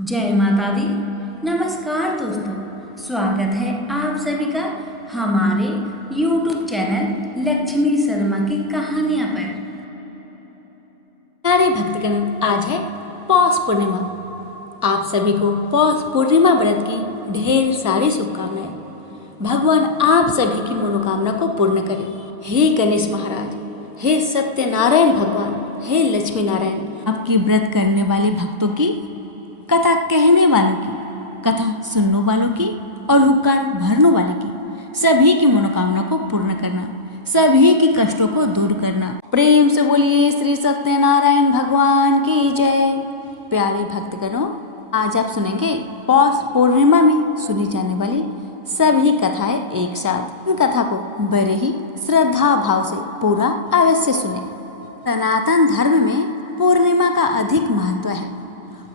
जय माता दी। नमस्कार दोस्तों, स्वागत है आप सभी का हमारे YouTube चैनल लक्ष्मी शर्मा की कहानियां पर। प्यारे भक्तगण, आज है पौष पूर्णिमा। आप सभी को पौष पूर्णिमा व्रत की ढेर सारी शुभकामनाएं। भगवान आप सभी की मनोकामना को पूर्ण करे। हे गणेश महाराज, हे सत्यनारायण भगवान, हे लक्ष्मी नारायण, आपकी व्रत करने वाले भक्तों की, कथा कहने वालों की, कथा सुनने वालों की और हुक्का भरने वाले की सभी की मनोकामना को पूर्ण करना, सभी की कष्टों को दूर करना। प्रेम से बोलिए श्री सत्यनारायण भगवान की जय। प्यारे भक्तगणों, आज आप सुनेंगे पौष पूर्णिमा में सुनी जाने वाली सभी कथाएं एक साथ। इन कथा को बड़े ही श्रद्धा भाव से पूरा अवश्य सुने। सनातन धर्म में पूर्णिमा का अधिक महत्व है।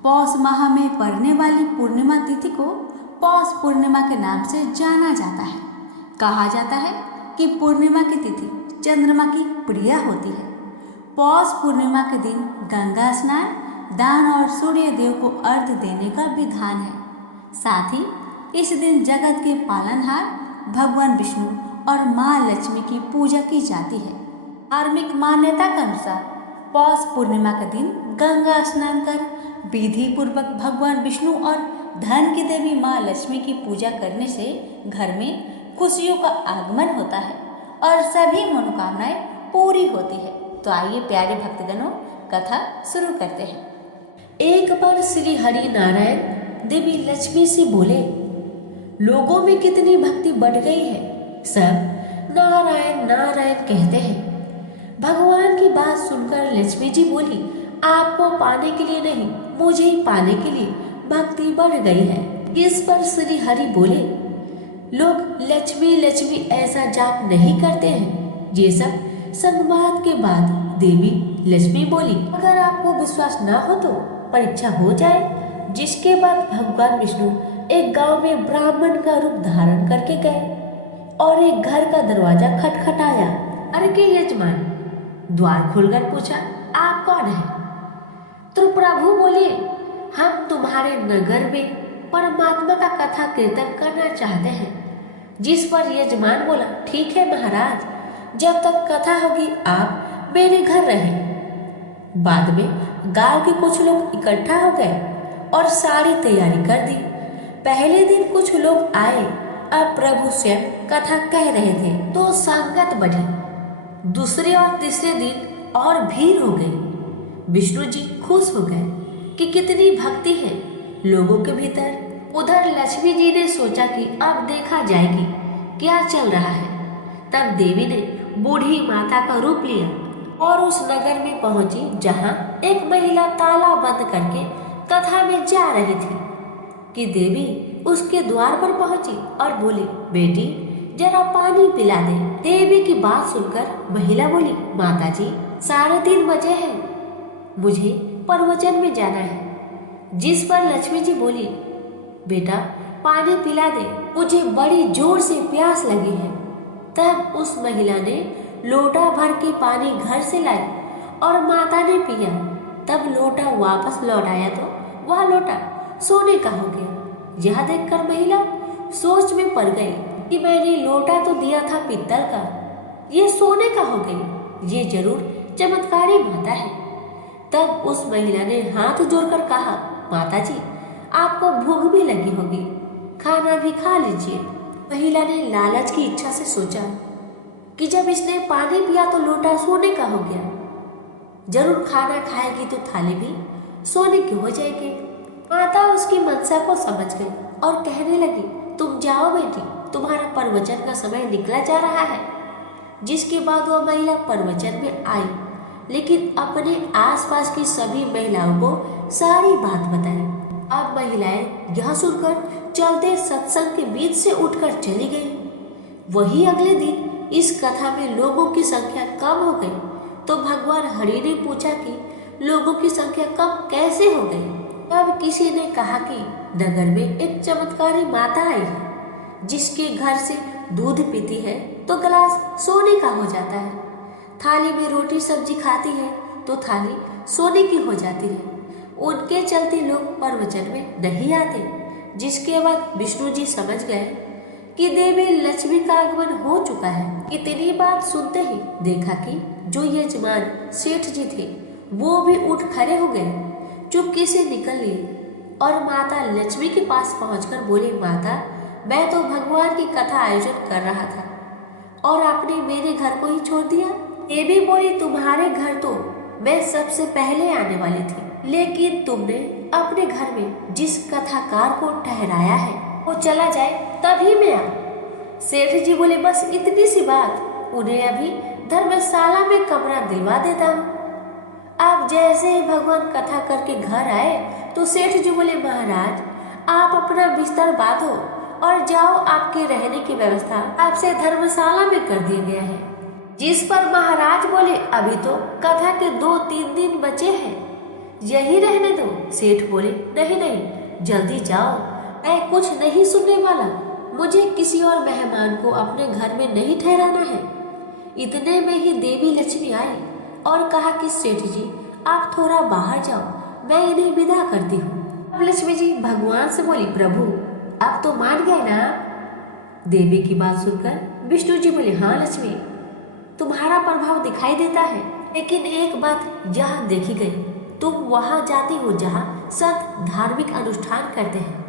पौष माह में पड़ने वाली पूर्णिमा तिथि को पौष पूर्णिमा के नाम से जाना जाता है। कहा जाता है कि पूर्णिमा की तिथि चंद्रमा की प्रिय होती है। पौष पूर्णिमा के दिन गंगा स्नान, दान और सूर्य देव को अर्घ्य देने का विधान है। साथ ही इस दिन जगत के पालनहार भगवान विष्णु और माँ लक्ष्मी की पूजा की जाती है। धार्मिक मान्यता के अनुसार पौष पूर्णिमा के दिन गंगा स्नान कर विधि पूर्वक भगवान विष्णु और धन की देवी माँ लक्ष्मी की पूजा करने से घर में खुशियों का आगमन होता है और सभी मनोकामनाएं पूरी होती है। तो आइए प्यारे भक्तगणों, कथा शुरू करते हैं। एक बार श्री हरि नारायण देवी लक्ष्मी से बोले, लोगों में कितनी भक्ति बढ़ गई है, सब नारायण नारायण कहते हैं। भगवान की बात सुनकर लक्ष्मी जी बोली, आपको पाने के लिए नहीं, मुझे ही पाने के लिए भक्ति बढ़ गई है। इस पर श्री हरि बोले, लोग लक्ष्मी लक्ष्मी ऐसा जाप नहीं करते हैं। ये सब संवाद के बाद देवी लक्ष्मी बोली, अगर आपको विश्वास न हो तो परीक्षा हो जाए। जिसके बाद भगवान विष्णु एक गांव में ब्राह्मण का रूप धारण करके गए और एक घर का दरवाजा खटखटाया। अरे के यजमान, द्वार खोलकर पूछा, आप कौन है? तो प्रभु बोले, हम तुम्हारे नगर में परमात्मा का कथा कीर्तन करना चाहते हैं। जिस पर यजमान बोला, ठीक है महाराज, जब तक कथा होगी आप मेरे घर रहें। बाद में गांव के कुछ लोग इकट्ठा हो गए और सारी तैयारी कर दी। पहले दिन कुछ लोग आए, अब प्रभु स्वयं कथा कह रहे थे तो संगत बढ़ी। दूसरे और तीसरे दिन और भीड़ हो गई। विष्णु जी खुश हो गए कि कितनी भक्ति है लोगों के भीतर। उधर लक्ष्मी जी ने सोचा कि अब देखा जाएगी क्या चल रहा है। तब देवी ने बूढ़ी माता का रूप लिया और उस नगर में पहुंची जहां एक महिला ताला बंद करके कथा में जा रही थी कि देवी उसके द्वार पर पहुंची और बोली, बेटी जरा पानी पिला दे। देवी की बात सुनकर महिला बोली, माता जी 3:30 बजे है, मुझे प्रवचन में जाना है। जिस पर लक्ष्मी जी बोली, बेटा पानी पिला दे, मुझे बड़ी जोर से प्यास लगी है। तब उस महिला ने लोटा भर के पानी घर से लाई और माता ने पिया। तब लोटा वापस लौटाया तो वह लोटा सोने का हो गया। यह देखकर महिला सोच में पड़ गई कि मैंने लोटा तो दिया था पीतल का, ये सोने का हो गई। ये जरूर चमत्कारी माता है। तब उस महिला ने हाथ जोड़कर कहा, माता जी आपको भूख भी लगी होगी, खाना भी खा लीजिए। महिला ने लालच की इच्छा से सोचा कि जब इसने पानी पिया तो लोटा सोने का हो गया, जरूर खाना खाएगी तो थाली भी सोने की हो जाएगी। माता उसकी मनसा को समझ गई और कहने लगी, तुम जाओ बेटी, तुम्हारा प्रवचन का समय निकला जा रहा है। जिसके बाद वह महिला प्रवचन में आई, लेकिन अपने आसपास की सभी महिलाओं को सारी बात बताई। अब महिलाएं यह सुनकर चलते सत्संग के बीच से उठकर चली गई। वही अगले दिन इस कथा में लोगों की संख्या कम हो गई तो भगवान हरि ने पूछा कि लोगों की संख्या कम कैसे हो गई। तब किसी ने कहा कि नगर में एक चमत्कारी माता आई है, जिसके घर से दूध पीती है तो गिलास सोने का हो जाता है, थाली में रोटी सब्जी खाती है तो थाली सोने की हो जाती है। उनके चलते लोग प्रवचन में नहीं आते। जिसके बाद विष्णु जी समझ गए कि देवी लक्ष्मी का आगमन हो चुका है। इतनी बात सुनते ही देखा कि जो यजमान सेठ जी थे वो भी उठ खड़े हो गए, चुपके से निकल लिए और माता लक्ष्मी के पास पहुंचकर बोले, माता, मैं तो भगवान की कथा आयोजन कर रहा था और आपने मेरे घर को ही छोड़ दिया। देवी बोली, तुम्हारे घर तो मैं सबसे पहले आने वाली थी, लेकिन तुमने अपने घर में जिस कथाकार को ठहराया है वो चला जाए तभी मैं आऊं। सेठ जी बोले, बस इतनी सी बात, उन्हें अभी धर्मशाला में कमरा दिलवा देता हूँ। आप जैसे ही भगवान कथा करके घर आए तो सेठ जी बोले, महाराज, आप अपना बिस्तर बांधो और जाओ, आपके रहने की व्यवस्था आपसे धर्मशाला में कर दिया गया है। जिस पर महाराज बोले, अभी तो कथा के 2-3 दिन बचे हैं, यही रहने दो। सेठ बोले, नहीं नहीं, जल्दी जाओ, मैं कुछ नहीं सुनने वाला। मुझे किसी और मेहमान को अपने घर में नहीं ठहराना है। इतने में ही देवी लक्ष्मी आई और कहा कि सेठ जी, आप थोड़ा बाहर जाओ, मैं इन्हें विदा करती हूँ। अब लक्ष्मी जी भगवान से बोली, प्रभु, अब तो मान गए ना? देवी की बात सुनकर विष्णु जी बोले, हाँ लक्ष्मी, तुम्हारा प्रभाव दिखाई देता है, लेकिन एक बात यहाँ देखी गई, तुम वहाँ जाती हो जहाँ संत धार्मिक अनुष्ठान करते हैं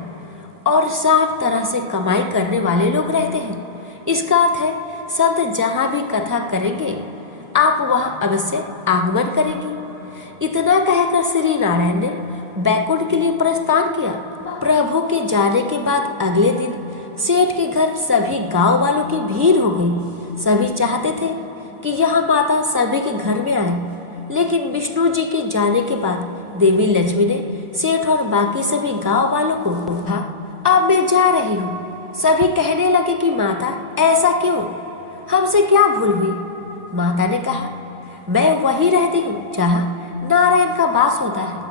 और साफ तरह से कमाई करने वाले लोग रहते हैं। इसका अर्थ है संत जहाँ भी कथा करेंगे आप वहाँ अवश्य आगमन करेंगे। इतना कहकर श्री नारायण ने बैकुंठ के लिए प्रस्थान किया। प्रभु के जाने के बाद अगले दिन सेठ के घर सभी गांव वालों की भीड़ हो गई। सभी चाहते थे कि यह माता सभी के घर में आए, लेकिन विष्णु जी के जाने के बाद देवी लक्ष्मी ने सेठ और बाकी सभी गांव वालों को कहा, अब मैं जा रही हूँ। सभी कहने लगे कि माता, ऐसा क्यों, हमसे क्या भूल हुई? माता ने कहा, मैं वही रहती हूँ जहाँ नारायण का वास होता है।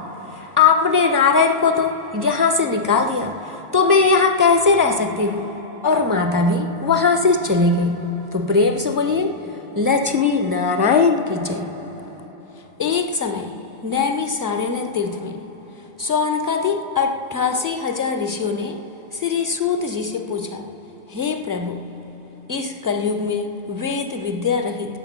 आपने नारायण को तो यहाँ से निकाल दिया, तो मैं यहाँ कैसे रह सकती हूँ? और माता भी वहाँ से चली गई। तो प्रेम से बोलिए, लक्ष्मी नारायण की जय। एक समय नैमिषारण्य तीर्थ में शौनकादि 88,000 ऋषियों ने श्री सूत जी से पूछा, हे प्रभु, इस कलयुग में वेद विद्या रहित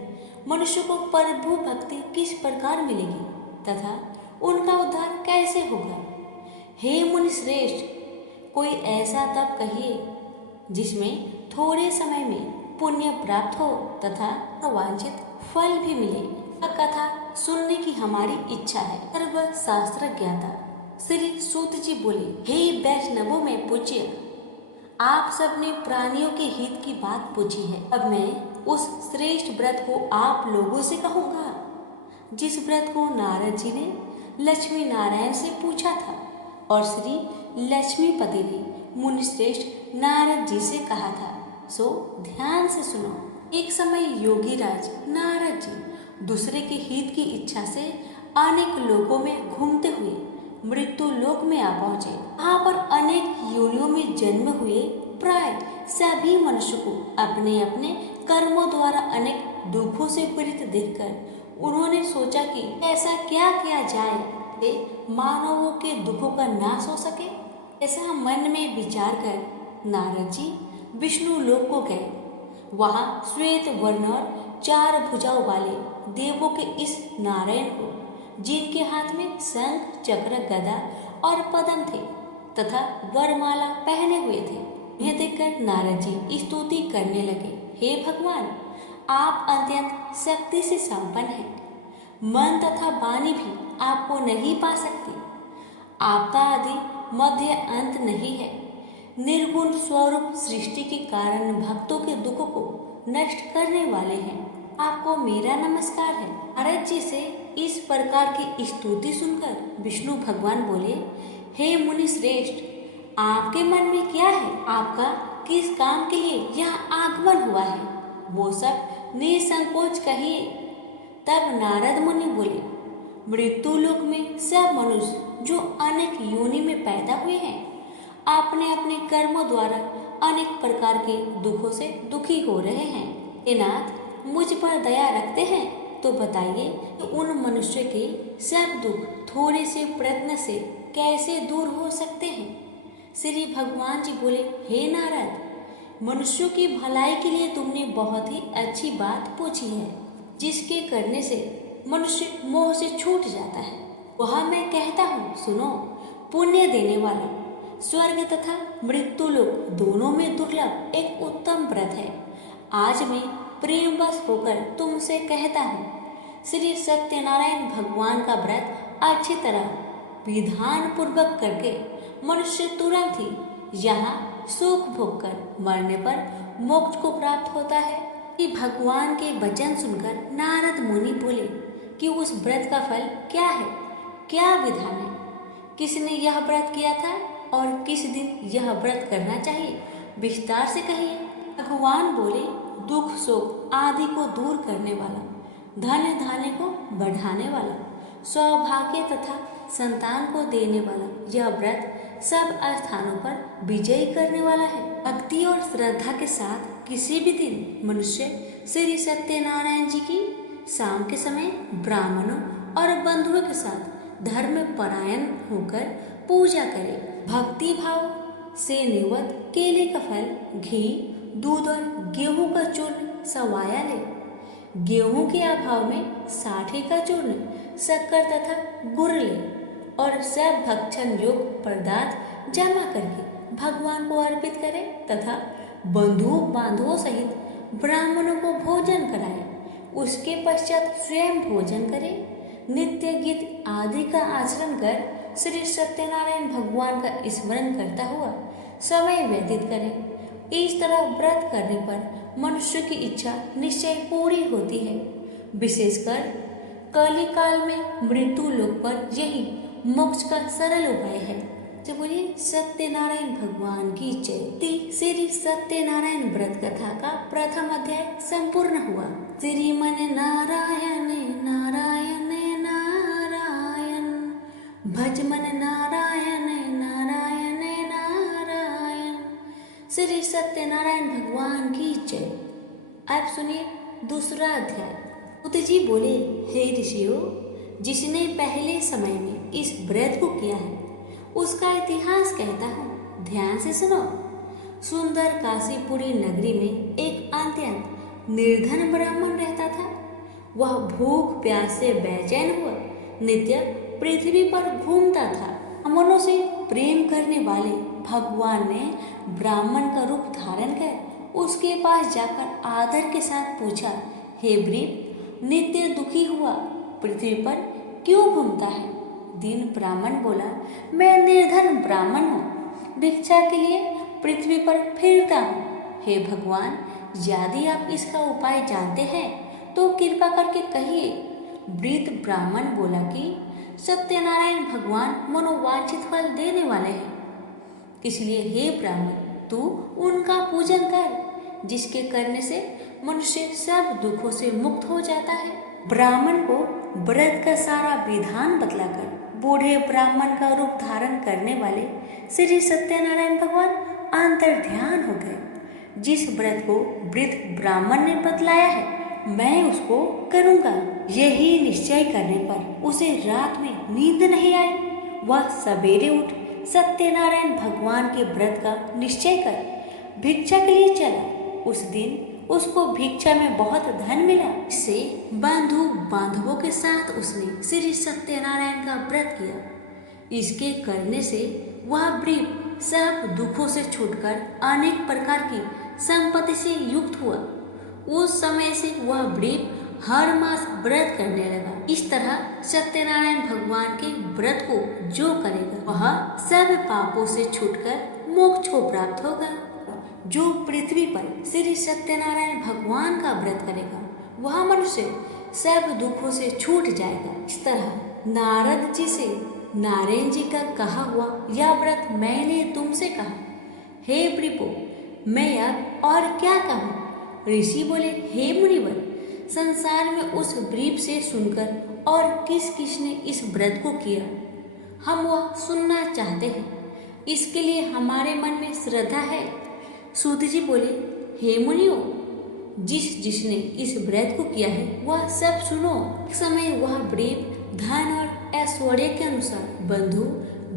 मनुष्य को प्रभु भक्ति किस प्रकार मिलेगी तथा उनका उद्धार कैसे होगा? हे मुनि श्रेष्ठ, कोई ऐसा तप कहिए जिसमें थोड़े समय में पुण्य प्राप्त हो तथा वांछित फल भी मिले। कथा सुनने की हमारी इच्छा है। सर्व शास्त्र ज्ञाता श्री सूत जी बोले, हे वैष्णवों में पूज्य, आप सबने प्राणियों के हित की बात पूछी है। अब मैं उस श्रेष्ठ व्रत को आप लोगों से कहूँगा जिस व्रत को नारद जी ने लक्ष्मी नारायण से पूछा था और श्री लक्ष्मीपति ने मुनि श्रेष्ठ नारद जी से कहा था। सो ध्यान से सुनो। एक समय योगी राज नारद जी दूसरे के हित की इच्छा से अनेक लोकों में घूमते हुए मृत्यु लोक में आ पहुंचे। वहाँ पर अनेक योनियों में जन्म हुए प्राय सभी मनुष्य को अपने अपने कर्मों द्वारा अनेक दुखों से पीड़ित देखकर उन्होंने सोचा कि ऐसा क्या किया जाए कि मानवों के दुखों का नाश हो सके। ऐसा मन में विचार कर नारद जी विष्णु लोक को गए। वहाँ श्वेत वर्ण और 4 भुजाओं वाले देवों के इस नारायण को, जिनके हाथ में शंख चक्र गदा और पद्म थे तथा वरमाला पहने हुए थे, यह देखकर नारद जी स्तुति करने लगे, हे भगवान, आप अत्यंत शक्ति से संपन्न हैं। मन तथा वाणी भी आपको नहीं पा सकती। आपका आदि मध्य अंत नहीं है। निर्गुण स्वरूप सृष्टि के कारण भक्तों के दुखों को नष्ट करने वाले हैं। आपको मेरा नमस्कार है। नारद जी से इस प्रकार की स्तुति सुनकर विष्णु भगवान बोले, हे मुनि श्रेष्ठ, आपके मन में क्या है? आपका किस काम के लिए यहाँ आगमन हुआ है? वो सब निसंकोच कहिए। तब नारद मुनि बोले, मृत्यु लोक में सब मनुष्य जो अनेक योनि में पैदा हुए हैं अपने अपने कर्मों द्वारा अनेक प्रकार के दुखों से दुखी हो रहे हैं। हे नाथ, मुझ पर दया रखते हैं तो बताइए कि उन मनुष्य के सब दुख थोड़े से प्रयत्न से कैसे दूर हो सकते हैं। श्री भगवान जी बोले, हे नारद, मनुष्यों की भलाई के लिए तुमने बहुत ही अच्छी बात पूछी है, जिसके करने से मनुष्य मोह से छूट जाता है। वह मैं कहता हूँ, सुनो। पुण्य देने वाला स्वर्ग तथा मृत्यु लोक दोनों में दुर्लभ एक उत्तम व्रत है। आज मैं प्रेमवश होकर तुमसे कहता हूँ, श्री सत्यनारायण भगवान का व्रत अच्छी तरह विधान पूर्वक करके मनुष्य तुरंत ही यहाँ सुख भोग कर मरने पर मोक्ष को प्राप्त होता है। कि भगवान के वचन सुनकर नारद मुनि बोले कि उस व्रत का फल क्या है, क्या विधान है, किसने यह व्रत किया था और किस दिन यह व्रत करना चाहिए, विस्तार से कहिए। भगवान बोले, दुख शोक आदि को दूर करने वाला, धन धान्य को बढ़ाने वाला, सौभाग्य तथा संतान को देने वाला यह व्रत सब स्थानों पर विजय करने वाला है। भक्ति और श्रद्धा के साथ किसी भी दिन मनुष्य श्री सत्यनारायण जी की शाम के समय ब्राह्मणों और बंधुओं के साथ धर्म परायण होकर पूजा करे। भक्ति भाव से निवत केले का फल, घी, दूध और गेहूं का चूर्ण सवाया ले। गेहूं के अभाव में साठी का चूर्ण, शक्कर तथा गुड़ ले और सब भक्षण योग्य पदार्थ जमा करके भगवान को अर्पित करे तथा बंधु बांधवों सहित ब्राह्मणों को भोजन कराए। उसके पश्चात स्वयं भोजन करे। नित्य गीत आदि का आचरण कर श्री सत्यनारायण भगवान का स्मरण करता हुआ समय व्यतीत करे। इस तरह व्रत करने पर मनुष्य की इच्छा निश्चय पूरी होती है। विशेषकर कली काल में मृत्यु लोक पर यही मोक्ष का सरल उपाय है। तो बोलिए सत्यनारायण भगवान की जय। श्री सत्यनारायण व्रत कथा का प्रथम अध्याय संपूर्ण हुआ। श्रीमन नारायण नारायण नारायण, भजमन नारायण नारायण नारायण। श्री सत्यनारायण भगवान की जय। आप सुनिए दूसरा अध्याय। उत जी बोले, हे ऋषियों, जिसने पहले समय में इस व्रत को किया है उसका इतिहास कहता हूँ, ध्यान से सुनो। सुंदर काशीपुरी नगरी में एक अत्यंत निर्धन ब्राह्मण रहता था। वह भूख प्यास से बेचैन हुआ नित्य पृथ्वी पर घूमता था। ब्राह्मणों से प्रेम करने वाले भगवान ने ब्राह्मण का रूप धारण कर उसके पास जाकर आदर के साथ पूछा, हे ब्रीप, नित्य दुखी हुआ पृथ्वी पर क्यों घूमता है? दीन ब्राह्मण बोला, मैं निर्धन ब्राह्मण हूँ, भिक्षा के लिए पृथ्वी पर फिरता हूँ। हे भगवान, यदि आप इसका उपाय जानते हैं तो कृपा करके कहिए। वृद्ध ब्राह्मण बोला कि सत्यनारायण भगवान मनोवांछित फल देने वाले हैं, इसलिए हे ब्राह्मण, तू उनका पूजन कर, जिसके करने से मनुष्य सब दुखों से मुक्त हो जाता है। ब्राह्मण को व्रत का सारा विधान बतलाकर बूढ़े ब्राह्मण का रूप धारण करने वाले श्री सत्यनारायण भगवान अंतर ध्यान हो गए। जिस व्रत को वृद्ध ब्राह्मण ने बतलाया है मैं उसको करूँगा। यही निश्चय करने पर उसे रात में नींद नहीं आई। वह सवेरे उठ सत्यनारायण भगवान के व्रत का निश्चय कर भिक्षा के लिए चला। उस दिन उसको भिक्षा में बहुत धन मिला। इससे बंधु बांधवों के साथ उसने श्री सत्यनारायण का व्रत किया। इसके करने से वह वृप सब दुखों से छूटकर अनेक प्रकार की संपत्ति से युक्त हुआ। उस समय से वह वृप हर मास व्रत करने लगा। इस तरह सत्यनारायण भगवान के व्रत को जो करेगा वह सब पापों से छूटकर मोक्ष को प्राप्त होगा। जो पृथ्वी पर श्री सत्यनारायण भगवान का व्रत करेगा वह मनुष्य सब दुखों से छूट जाएगा। इस तरह नारद जी से नारायण जी का कहा हुआ यह व्रत मैंने तुमसे कहा। हे वृपो, मैं अब और क्या कहूँ? ऋषि बोले, हे मुनिवर, संसार में उस वृप से सुनकर और किस किस ने इस व्रत को किया हम वह सुनना चाहते हैं। इसके लिए हमारे मन में श्रद्धा है। सूत जी बोले, हे मुनियों, जिसने इस व्रत को किया है वह सब सुनो। एक समय वह ब्रीफ धन और ऐश्वर्य के अनुसार बंधु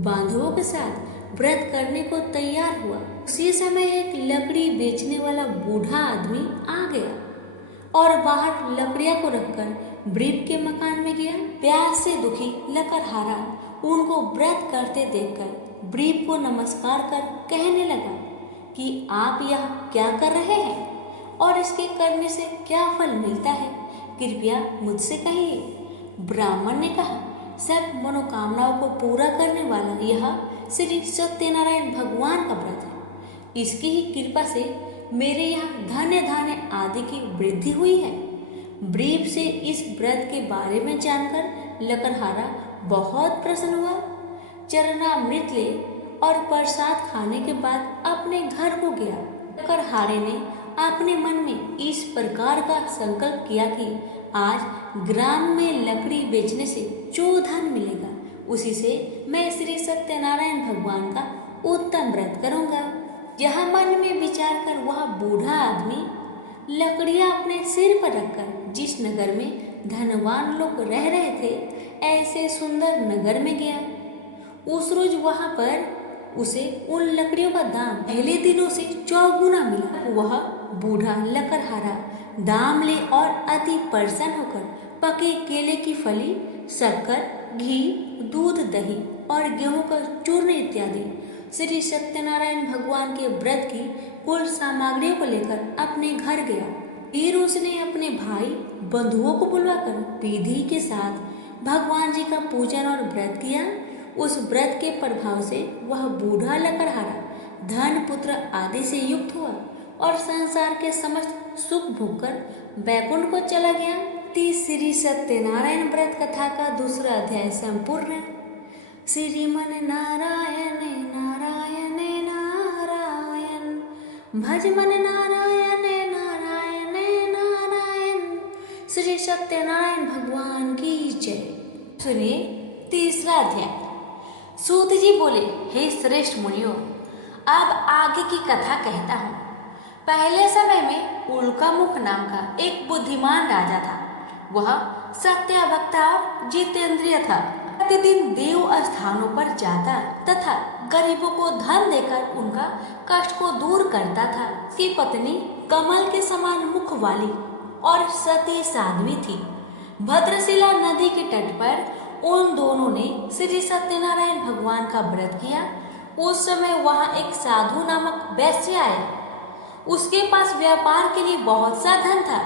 बांधवों के साथ व्रत करने को तैयार हुआ। उसी समय एक लकड़ी बेचने वाला बूढ़ा आदमी आ गया और बाहर लकड़ियां को रखकर ब्रीफ के मकान में गया। प्यास से दुखी लकड़हारा उनको व्रत करते देखकर ब्रीफ को नमस्कार कर कहने लगा कि आप यह क्या कर रहे हैं और इसके करने से क्या फल मिलता है, कृपया मुझसे कहिए। ब्राह्मण ने कहा, सब मनोकामनाओं को पूरा करने वाला यह श्री सत्यनारायण भगवान का व्रत है। इसकी ही कृपा से मेरे यहाँ धन्य धान्य आदि की वृद्धि हुई है। ब्रीफ से इस व्रत के बारे में जानकर लकड़हारा बहुत प्रसन्न हुआ। चरणामृत ले और प्रसाद खाने के बाद अपने घर को गया। लकड़हारे ने अपने मन में इस प्रकार का संकल्प किया कि आज ग्राम में लकड़ी बेचने से जो धन मिलेगा उसी से मैं श्री सत्यनारायण भगवान का उत्तम व्रत करूंगा। यह मन में विचार कर वह बूढ़ा आदमी लकड़ियां अपने सिर पर रखकर जिस नगर में धनवान लोग रह रहे थे ऐसे सुंदर नगर में गया। उस रोज वहां पर उसे उन लकड़ियों का दाम पहले दिनों से चौगुना मिला। वह बूढ़ा लकड़हारा दाम ले और अति प्रसन्न होकर पके केले की फली, शक्कर, घी, दूध, दही और गेहूं का चूर्ण इत्यादि श्री सत्यनारायण भगवान के व्रत की कुल सामग्रियों को लेकर अपने घर गया। फिर उसने अपने भाई बंधुओं को बुलवाकर विधि के साथ भगवान जी का पूजन और व्रत किया। उस व्रत के प्रभाव से वह बूढ़ा लकड़हारा धन पुत्र आदि से युक्त हुआ और संसार के समस्त सुख भोगकर बैकुंठ को चला गया। श्री सत्यनारायण व्रत कथा का दूसरा अध्याय संपूर्ण है। श्रीमन नारायण नारायण नारायण भज मन नारायण नारायण नारायण। श्री सत्यनारायण भगवान की जय। सुनिए तीसरा अध्याय। सूत जी बोले, हे श्रेष्ठ मुनियों, अब आगे की कथा कहता हूँ। पहले समय में उल्कामुख नाम का एक बुद्धिमान राजा था। वह सत्यवक्ता और जितेंद्रिय था। प्रतिदिन देव स्थानों पर जाता तथा गरीबों को धन देकर उनका कष्ट को दूर करता था। उसकी पत्नी कमल के समान मुख वाली और सती साध्वी थी। भद्रशिला नदी के तट पर उन दोनों ने श्री सत्यनारायण भगवान का व्रत किया। उस समय वहां एक साधु नामक वैश्य आया। उसके पास व्यापार के लिए बहुत सा धन था।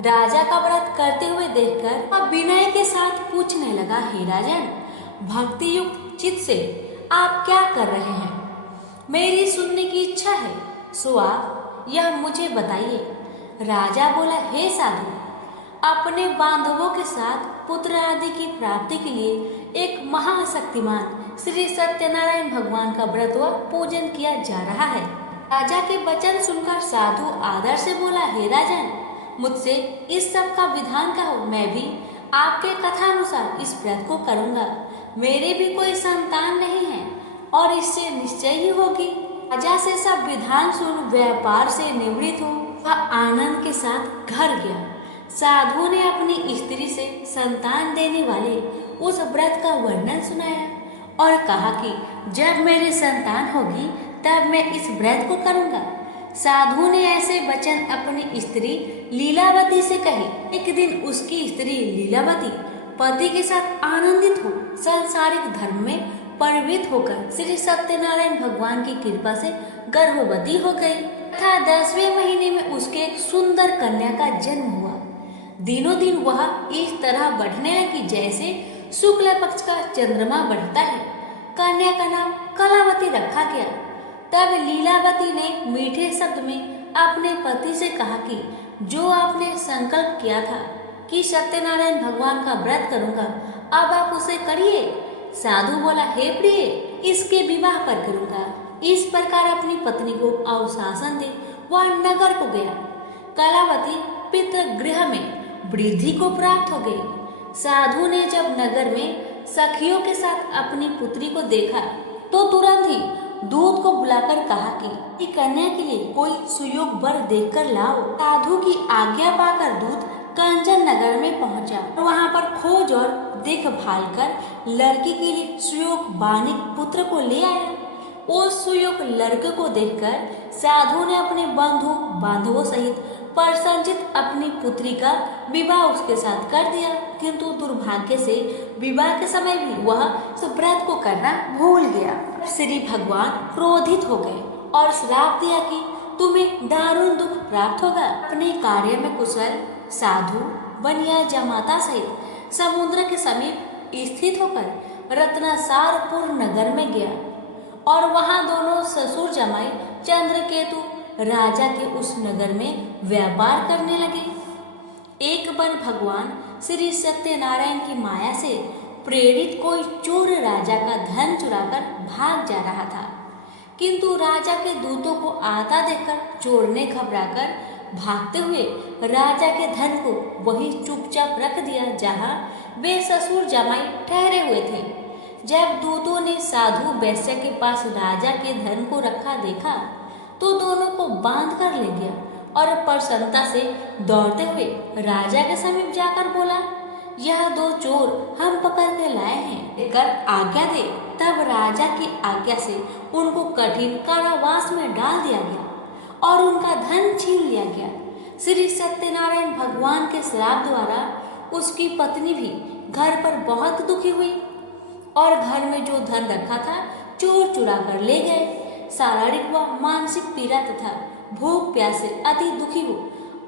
राजा का व्रत करते हुए देखकर वह विनय के साथ पूछने लगा, हे राजन, भक्ति युक्त चित्त से आप क्या कर रहे हैं? मेरी सुनने की इच्छा है, सो आप यह मुझे बताइए। राजा बोला, हे साधु, अपने बांधवों के साथ पुत्र आदि की प्राप्ति के लिए एक महाशक्तिमान श्री सत्यनारायण भगवान का व्रत व पूजन किया जा रहा है। राजा के वचन सुनकर साधु आदर से बोला, हे राजन, मुझसे इस सब का विधान कहो, मैं भी आपके कथानुसार इस व्रत को करूंगा। मेरे भी कोई संतान नहीं है और इससे निश्चय ही होगी। राजा से सब विधान सुन व्यापार से निवृत्त हो वह आनंद के साथ घर गया। साधु ने अपनी स्त्री से संतान देने वाले उस व्रत का वर्णन सुनाया और कहा कि जब मेरी संतान होगी तब मैं इस व्रत को करूंगा। साधु ने ऐसे वचन अपनी स्त्री लीलावती से कहे। एक दिन उसकी स्त्री लीलावती पति के साथ आनंदित हो सांसारिक धर्म में प्रवृत्त होकर श्री सत्यनारायण भगवान की कृपा से गर्भवती हो गई तथा 10वें महीने में उसके एक सुंदर कन्या का जन्म हुआ। दिनों दिन वह इस तरह बढ़ने लगी जैसे शुक्ल पक्ष का चंद्रमा बढ़ता है। कन्या का नाम कलावती रखा गया। तब लीलावती ने मीठे शब्द में अपने पति से कहा कि जो आपने संकल्प किया था कि सत्यनारायण भगवान का व्रत करूंगा, अब आप उसे करिए। साधु बोला, हे प्रिय, इसके विवाह पर करूंगा। इस प्रकार अपनी पत्नी को अवशासन दे वह नगर को गया। कलावती पितृगृह में वृद्धि को प्राप्त हो गई। साधु ने जब नगर में सखियों के साथ अपनी पुत्री को देखा तो तुरंत ही दूत को बुलाकर कहा कि कन्या के लिए कोई सुयोग वर देखकर लाओ। साधु की आज्ञा पाकर दूत कंचन नगर में पहुंचा और वहां पर खोज और देखभाल कर लड़की के लिए सुयोग बानिक पुत्र को ले आया। उस सुयोग लड़के को देखकर साधु ने अपने बंधु बांधवों सहित प्रसन्नचित अपनी पुत्री का विवाह उसके साथ कर दिया, किंतु दुर्भाग्य से विवाह के समय भी वह इस व्रत को करना भूल गया। श्री भगवान क्रोधित हो गए और श्राप दिया कि तुम्हें दारुण दुख प्राप्त होगा। अपने कार्य में कुशल साधु बनिया जमाता सहित समुद्र के समीप स्थित होकर रत्नासारपुर नगर में गया और वहां दोनों ससुर जमाई चंद्रकेतु राजा के उस नगर में व्यापार करने लगे। एक बार भगवान श्री सत्यनारायण की माया से प्रेरित कोई चोर राजा का धन चुराकर भाग जा रहा था, किंतु राजा के दूतों को आता देखकर चोर ने घबराकर भागते हुए राजा के धन को वही चुपचाप रख दिया जहां वे ससुर जमाई ठहरे हुए थे। जब दूतों ने साधु वैश्य के पास राजा के धन को रखा देखा तो दोनों को बांध कर ले गया और प्रसन्नता से दौड़ते हुए राजा के समीप जाकर बोला, यह दो चोर हम पकड़ के लाए हैं, लेकर आज्ञा दे। तब राजा की आज्ञा से उनको कठिन कारावास में डाल दिया गया और उनका धन छीन लिया गया। श्री सत्यनारायण भगवान के श्राप द्वारा उसकी पत्नी भी घर पर बहुत दुखी हुई और घर में जो धन रखा था चोर चुरा कर ले गए। शारीरिक व मानसिक पीड़ा तथा भूख प्यास से अति दुखी हो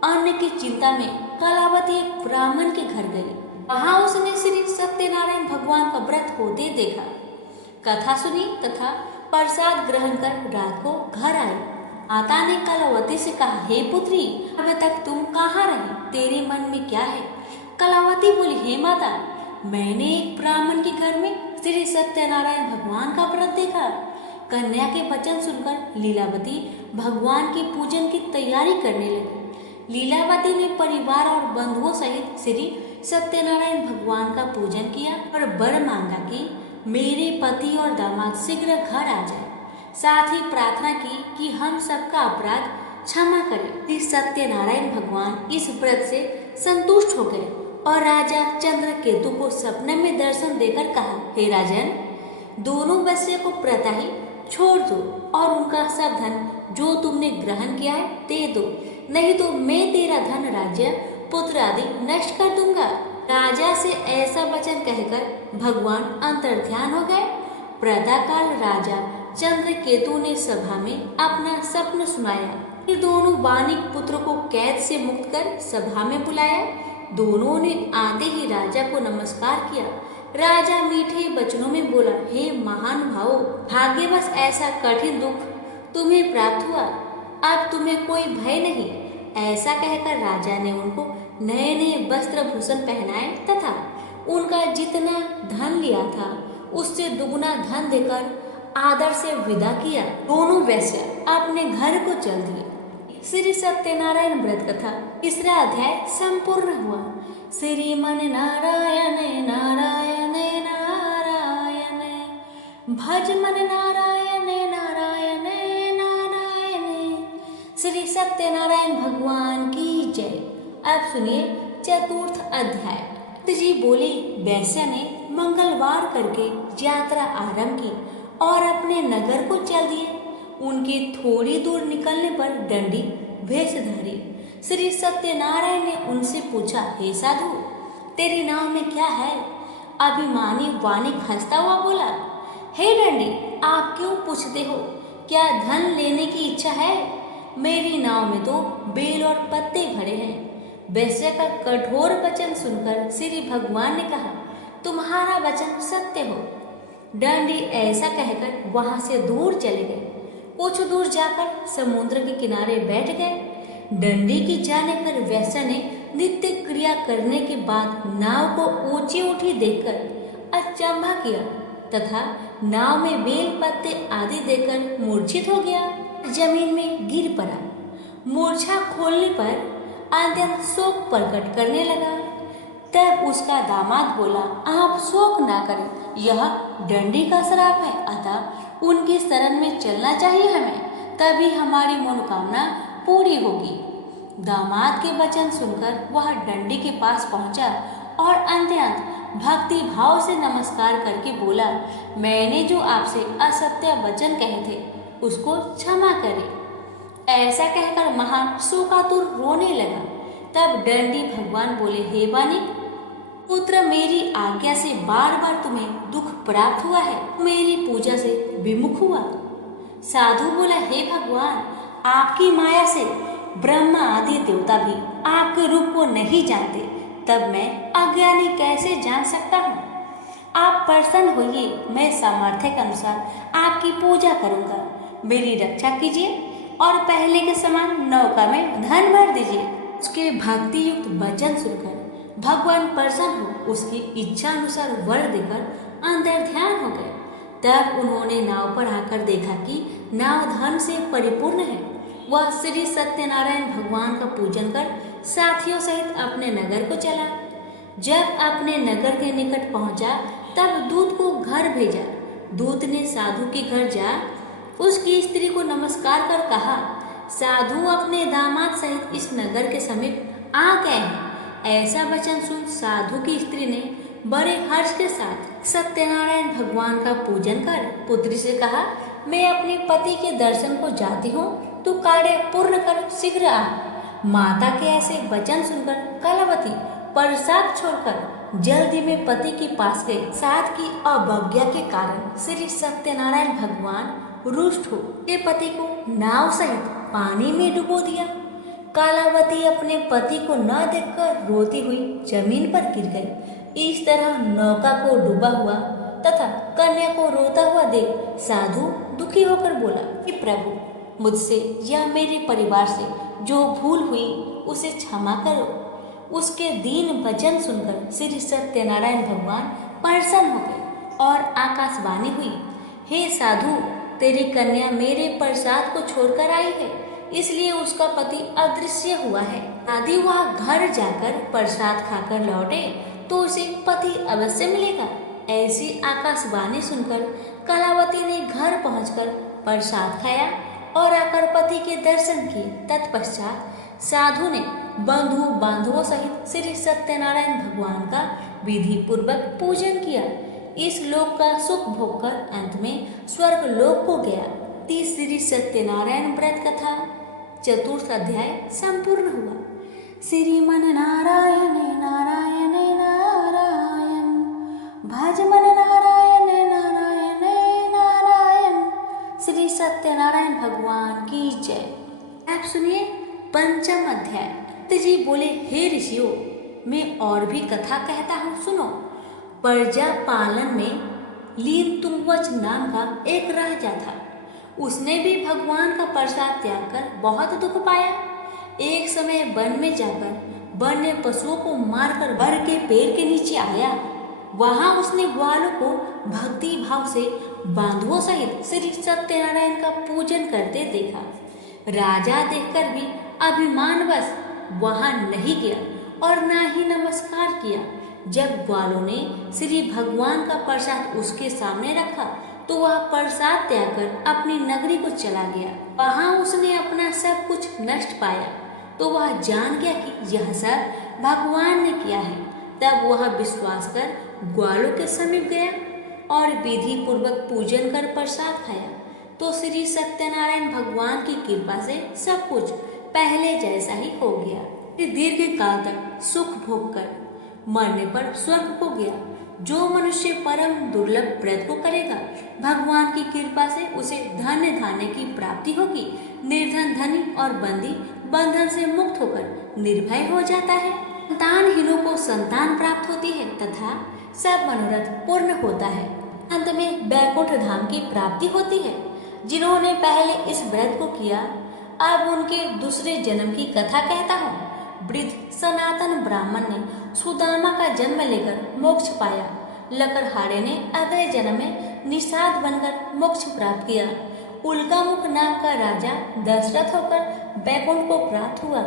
अन्न की चिंता में कलावती एक ब्राह्मण के घर गई। वहां उसने श्री सत्यनारायण भगवान का व्रत होते देखा, कथा सुनी तथा प्रसाद ग्रहण कर रात को घर आई। माता ने कलावती से कहा, हे पुत्री, अब तक तुम कहाँ रही? तेरे मन में क्या है? कलावती बोली, हे माता, मैंने एक ब्राह्मण के घर में श्री सत्यनारायण भगवान का व्रत देखा। कन्या के वचन सुनकर लीलावती भगवान की पूजन की तैयारी करने लगी। लीलावती ने परिवार और बंधुओं सहित श्री सत्यनारायण भगवान का पूजन किया और वर मांगा कि मेरे पति और दामाद शीघ्र घर आ जाए। साथ ही प्रार्थना की कि हम सबका अपराध क्षमा करें। श्री सत्यनारायण भगवान इस व्रत से संतुष्ट हो गए और राजा चंद्रकेतु को सपने में दर्शन देकर कहा, हे राजन, दोनों वैश्य को प्रता ही छोड़ दो और उनका सब धन जो तुमने ग्रहण किया है दे दो, नहीं तो मैं तेरा धन राज्य पुत्र आदि नष्ट कर दूंगा। राजा से ऐसा वचन कहकर भगवान अंतर्ध्यान हो गए। प्रातःकाल राजा चंद्रकेतु ने सभा में अपना स्वप्न सुनाया। फिर दोनों बानिक पुत्र को कैद से मुक्त कर सभा में बुलाया। दोनों ने आते ही राजा को नमस्कार किया। राजा मीठे वचनों में बोला, हे महान भाव, भाग्यवश ऐसा कठिन दुख तुम्हें प्राप्त हुआ, अब तुम्हें कोई भय नहीं। ऐसा कहकर राजा ने उनको नए नए वस्त्र भूषण पहनाए तथा उनका जितना धन लिया था उससे दुगुना धन देकर आदर से विदा किया। दोनों वैश्य अपने घर को चल दिए। श्री सत्यनारायण व्रत कथा तीसरा अध्याय संपूर्ण हुआ। श्रीमन नारायण नारायण नारायण, भज मन नारायण नारायण नारायण। श्री सत्यनारायण भगवान की जय। अब सुनिए चतुर्थ अध्याय। जी बोले, वैश्य ने मंगलवार करके यात्रा आरंभ की और अपने नगर को चल दिए। उनके थोड़ी दूर निकलने पर दंडी भेषधारी श्री सत्यनारायण ने उनसे पूछा, हे साधु, तेरे नाम में क्या है? अभिमानी वाणिक हंसता हुआ बोला, हे दंडी, आप क्यों पूछते हो? क्या धन लेने की इच्छा है? मेरी नाव में तो बेल और पत्ते भरे हैं। वैश्य का कठोर वचन सुनकर श्री भगवान ने कहा, तुम्हारा वचन सत्य हो। दंडी ऐसा कहकर वहां से दूर चले गए। कुछ दूर जाकर समुद्र के किनारे बैठ गए। दंडी की जाने पर वैश्य ने नित्य क्रिया करने के बाद नाव को ऊंची उठी देखकर अचंभा किया तथा नाव में बेल पत्ते आदि देकर मूर्छित हो गया, जमीन में गिर पड़ा। मूर्छा खोलने पर अत्यंत शोक प्रकट करने लगा। तब उसका दामाद बोला, आप शोक ना करें, यह दंडी का श्राप है, अतः उनकी शरण में चलना चाहिए हमें, तभी हमारी मनोकामना पूरी होगी। दामाद के वचन सुनकर वह डंडी के पास पहुंचा और अंत्यंत भक्ति भाव से नमस्कार करके बोला, मैंने जो आपसे असत्य वचन कहे थे उसको क्षमा करें। ऐसा कहकर महान शोकातुर रोने लगा। तब डंडी भगवान बोले, हे बानिक पुत्र, मेरी आज्ञा से बार बार तुम्हें दुख प्राप्त हुआ है, मेरी पूजा से विमुख हुआ। साधु बोला, हे भगवान, आपकी माया से ब्रह्मा आदि देवता भी आपके रूप को नहीं जानते, तब मैं अज्ञानी कैसे जान सकता हूँ। आप प्रसन्न होइए, मैं सामर्थ्य के अनुसार आपकी पूजा करूँगा। मेरी रक्षा कीजिए और पहले के समान नौका में धन भर दीजिए। उसके भक्ति युक्त वचन सुनकर भगवान प्रसन्न हो उसकी इच्छा अनुसार वर देकर अंतर ध्यान हो गए। तब उन्होंने नाव पर आकर देखा कि नाव धन से परिपूर्ण है। वह श्री सत्यनारायण भगवान का पूजन कर साथियों सहित अपने नगर को चला। जब अपने नगर के निकट पहुंचा तब दूत को घर भेजा। दूत ने साधु के घर जा उसकी स्त्री को नमस्कार कर कहा, साधु अपने दामाद सहित इस नगर के समीप आ गए हैं। ऐसा वचन सुन साधु की स्त्री ने बड़े हर्ष के साथ सत्यनारायण भगवान का पूजन कर पुत्री से कहा, मैं अपने पति के दर्शन को जाती हूँ, तू कार्य पूर्ण कर शीघ्र आ। माता के ऐसे वचन सुनकर कलावती प्रसाद छोड़कर जल्दी में पति के पास गई। साथ की अवज्ञा के कारण श्री सत्यनारायण भगवान रुष्ट हो के पति को नाव सहित पानी में डुबो दिया। कालावती अपने पति को न देखकर रोती हुई जमीन पर गिर गई। इस तरह नौका को डूबा हुआ तथा कन्या को रोता हुआ देख साधु दुखी होकर बोला कि प्रभु, मुझसे या मेरे परिवार से जो भूल हुई उसे क्षमा करो। उसके दीन वचन सुनकर श्री सत्यनारायण भगवान प्रसन्न हो गए और आकाशवाणी हुई, हे साधु, तेरी कन्या मेरे प्रसाद को छोड़कर आई है, इसलिए उसका पति अदृश्य हुआ है। यदि वह घर जाकर प्रसाद खाकर लौटे तो उसे पति अवश्य मिलेगा। ऐसी आकाशवाणी सुनकर कलावती ने घर पहुंचकर प्रसाद खाया और आकर पति के दर्शन किए। तत्पश्चात साधु ने बंधु बांधवों सहित श्री सत्यनारायण भगवान का विधि पूर्वक पूजन किया। इस लोक का सुख भोग कर अंत में स्वर्ग लोक को गया। तीसरी सत्यनारायण व्रत कथा चतुर्थ अध्याय संपूर्ण हुआ। श्रीमन नारायण नारायण नारायण, भज मन नारायण नारायण नारायण। श्री सत्यनारायण भगवान की जय। आप सुनिए पंचम अध्याय। जी बोले, हे ऋषियों, मैं और भी कथा कहता हूँ, सुनो। प्रजा पालन में लीन तुंगवच नाम का एक राजा था। उसने भी भगवान का प्रसाद त्याग कर बहुत दुख पाया। एक समय वन में जाकर वन्य पशुओं को मारकर वर के पेड़ के नीचे आया। वहां उसने ग्वालों को भक्ति भाव से बांधवों सहित श्री सत्यनारायण का पूजन करते देखा। राजा देखकर भी अभिमानवश वहां नहीं गया और ना ही नमस्कार किया। जब ग्वालों ने श्री भगवान का प्रसाद उसके सामने रखा तो वह प्रसाद त्याग कर अपनी नगरी को चला गया। वहां उसने अपना सब कुछ नष्ट पाया तो वह जान गया कि यह सब भगवान ने किया है। तब वह विश्वास कर ग्वालों के समीप गया और विधि पूर्वक पूजन कर प्रसाद खाया तो श्री सत्यनारायण भगवान की कृपा से सब कुछ पहले जैसा ही हो गया। दीर्घ काल तक सुख भोग कर मरने पर स्वर्ग को गया। जो मनुष्य परम दुर्लभ व्रत को करेगा, भगवान की कृपा से उसे धन्य धान्य की प्राप्ति होगी। निर्धन धनी और बंदी बंधन से मुक्त होकर निर्भय हो जाता है। संतानहीनों को संतान प्राप्त होती है तथा सब मनोरथ पूर्ण होता है। अंत में बैकुंठ धाम की प्राप्ति होती है। जिन्होंने पहले इस व्रत को किया, अब उनके दूसरे जन्म की कथा कहता हूँ। वृद्ध सनातन ब्राह्मण ने सुदामा का जन्म लेकर मोक्ष पाया। लकड़हारे ने अगले जन्म में निषाद बनकर मोक्ष प्राप्त किया। उल्कामुख नाम का राजा दशरथ होकर बैकुंठ को प्राप्त हुआ।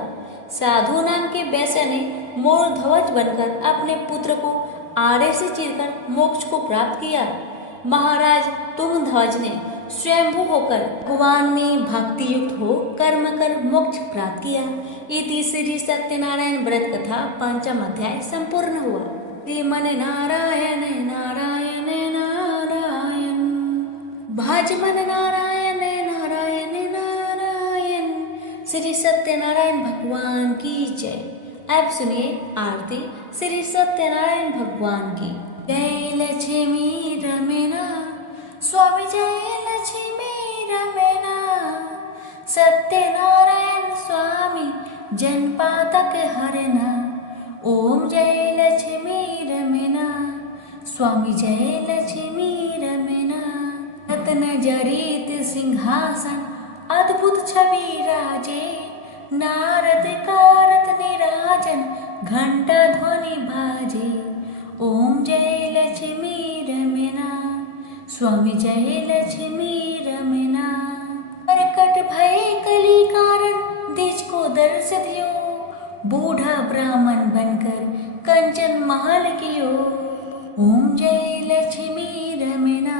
साधु नाम के वैश्य ने मोर ध्वज बनकर अपने पुत्र को आड़े से चीरकर मोक्ष को प्राप्त किया। महाराज तुंग ध्वज ने स्वयंभू होकर भगवान में भक्ति युक्त हो कर्म कर मोक्ष प्राप्त किया। इति श्री सत्यनारायण व्रत कथा पंचम अध्याय संपूर्ण हुआ। श्रीमन नारायण नारायण नारायण, भज मन नारायण नारायण नारायण। श्री सत्यनारायण भगवान की जय। अब सुनिए आरती श्री सत्यनारायण भगवान की। जय लक्ष्मी रमना स्वामी, जय लक्ष्मी रमना। सत्यनारायण स्वामी जनपातक हरना। ओम जय लक्ष्मी रमना स्वामी, जय लक्ष्मी रमना। रत्न जड़ित सिंहासन अद्भुत छवि राजे, नारद कारत निराजन घंटा ध्वनि बाजे। ओम जय लक्ष्मी रमना स्वामी, जय लक्ष्मी रमना। प्रकट भय कली कारण द्विज को दर्श दियो, बूढ़ा ब्राह्मण बनकर कंचन महल कियो। ओम जय लक्ष्मी रमना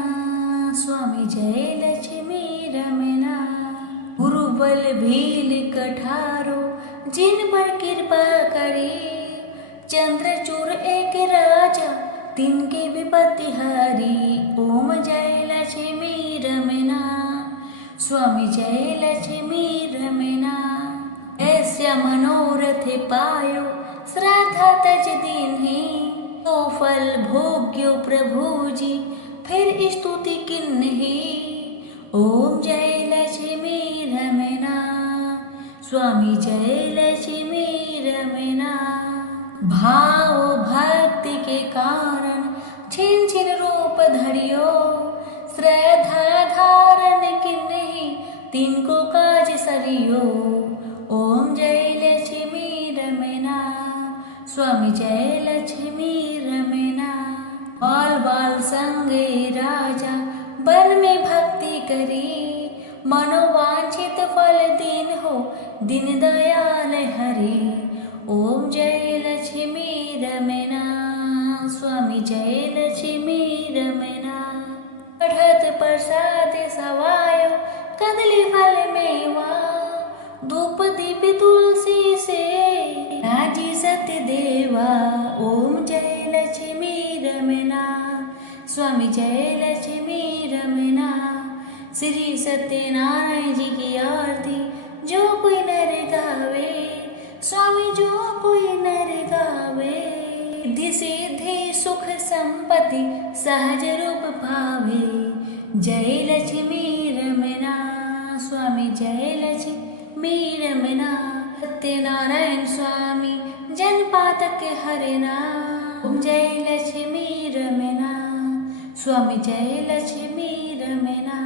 स्वामी, जय लक्ष्मी रमना। गुरु बल भील कठारो जिन पर कृपा करे, चंद्रचूर एक राजा तिनके विपत्ति हारी। ओम जय लक्ष्मी रमना स्वामी, जय लक्ष्मी रमना। ऐसा मनोरथ पायो श्रद्धा तज दीन्ही, तो फल भोग्यो प्रभु जी फिर स्तुति किन्ही। ओम जय लक्ष्मी रमना स्वामी, जय लक्ष्मी रमना। भाव भक्ति के कारण छिन छिन रूप धरियो, श्रद्धा धारण किन्ही तिनको काज सरियो। ओम जय लक्ष्मी रमना स्वामी, जय लक्ष्मी रमना। बाल बाल संगे राजा वन में भक्ति करी, मनोवांछित फल दीन हो दीन दयाल हरि। ओम जय लक्ष्मी रमना स्वामी, जय लक्ष्मी रमना। बढ़त प्रसाद सवायो कदली फल मेवा, धूप दीप तुलसी से राजी सत्य देवा। ओम जय लक्ष्मी रमना स्वामी, जय लक्ष्मी रमना। श्री सत्यनारायण जी की आरती जो कोई नर गावे, स्वामी जो कोई नर गावे। रिद्धि सिद्धि सुख संपत्ति सहज रूप पावे। जय लक्ष्मी रमना स्वामी, जय लक्ष्मी रमना। सत्यनारायण स्वामी जनपातक हरना। ओम जय लक्ष्मी रमना स्वामी, जय लक्ष्मी रमना।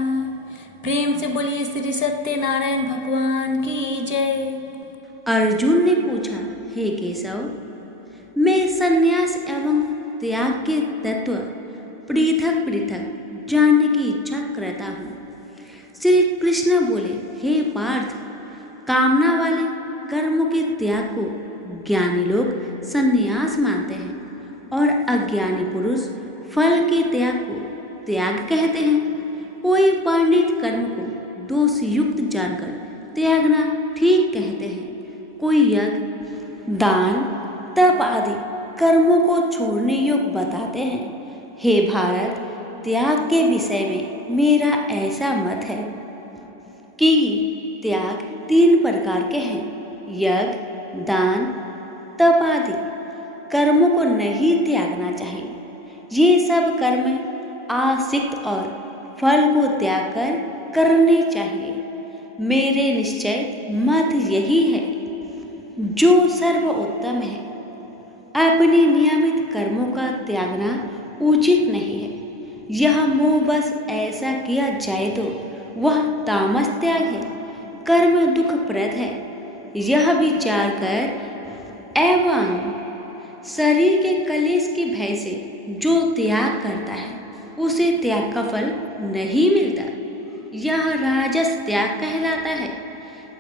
प्रेम से बोलिए श्री सत्यनारायण भगवान की जय। अर्जुन ने पूछा, हे केशव, मैं संन्यास एवं त्याग के तत्व पृथक पृथक जानने की इच्छा करता हूँ। श्री कृष्ण बोले, हे पार्थ, कामना वाले कर्मों के त्याग को ज्ञानी लोग संन्यास मानते हैं और अज्ञानी पुरुष फल के त्याग को त्याग कहते हैं। कोई पंडित कर्म को दोष युक्त जानकर त्यागना ठीक कहते हैं, कोई यज्ञ दान तप आदि कर्मों को छोड़ने योग्य बताते हैं। हे भारत, त्याग के विषय में मेरा ऐसा मत है कि त्याग 3 प्रकार के हैं। यज्ञ दान तप आदि कर्मों को नहीं त्यागना चाहिए। ये सब कर्म आसक्त और फल को त्याग कर करने चाहिए। मेरे निश्चय मत यही है जो सर्वोत्तम है। अपने नियमित कर्मों का त्यागना उचित नहीं है। यह मोह बस ऐसा किया जाए तो वह तामस त्याग है, कर्म दुखप्रद है। यह विचार कर एवं शरीर के कलेश के भय से जो त्याग करता है उसे त्याग का फल नहीं मिलता। यह राजस त्याग कहलाता है।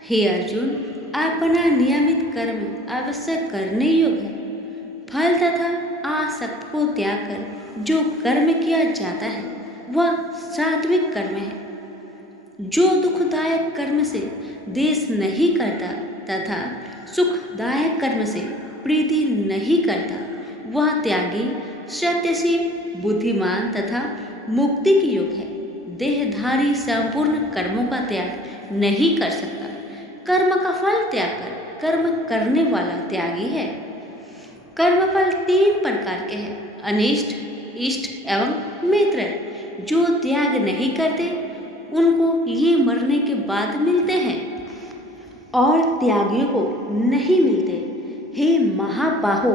हे अर्जुन, अपना नियमित कर्म अवश्य करने योग्य है। फल तथा आसक्त को त्याग कर जो कर्म किया जाता है वह सात्विक कर्म है। जो दुखदायक कर्म से देश नहीं करता तथा सुखदायक कर्म से प्रीति नहीं करता, वह त्यागी, सत्यशील, बुद्धिमान तथा मुक्ति की योग है। देहधारी संपूर्ण कर्मों का त्याग नहीं कर सकता। कर्म का फल त्याग कर कर्म करने वाला त्यागी है। कर्मफल 3 प्रकार के हैं, अनिष्ट, इष्ट एवं मित्र। जो त्याग नहीं करते उनको ये मरने के बाद मिलते हैं और त्यागियों को नहीं मिलते। हे महाबाहो,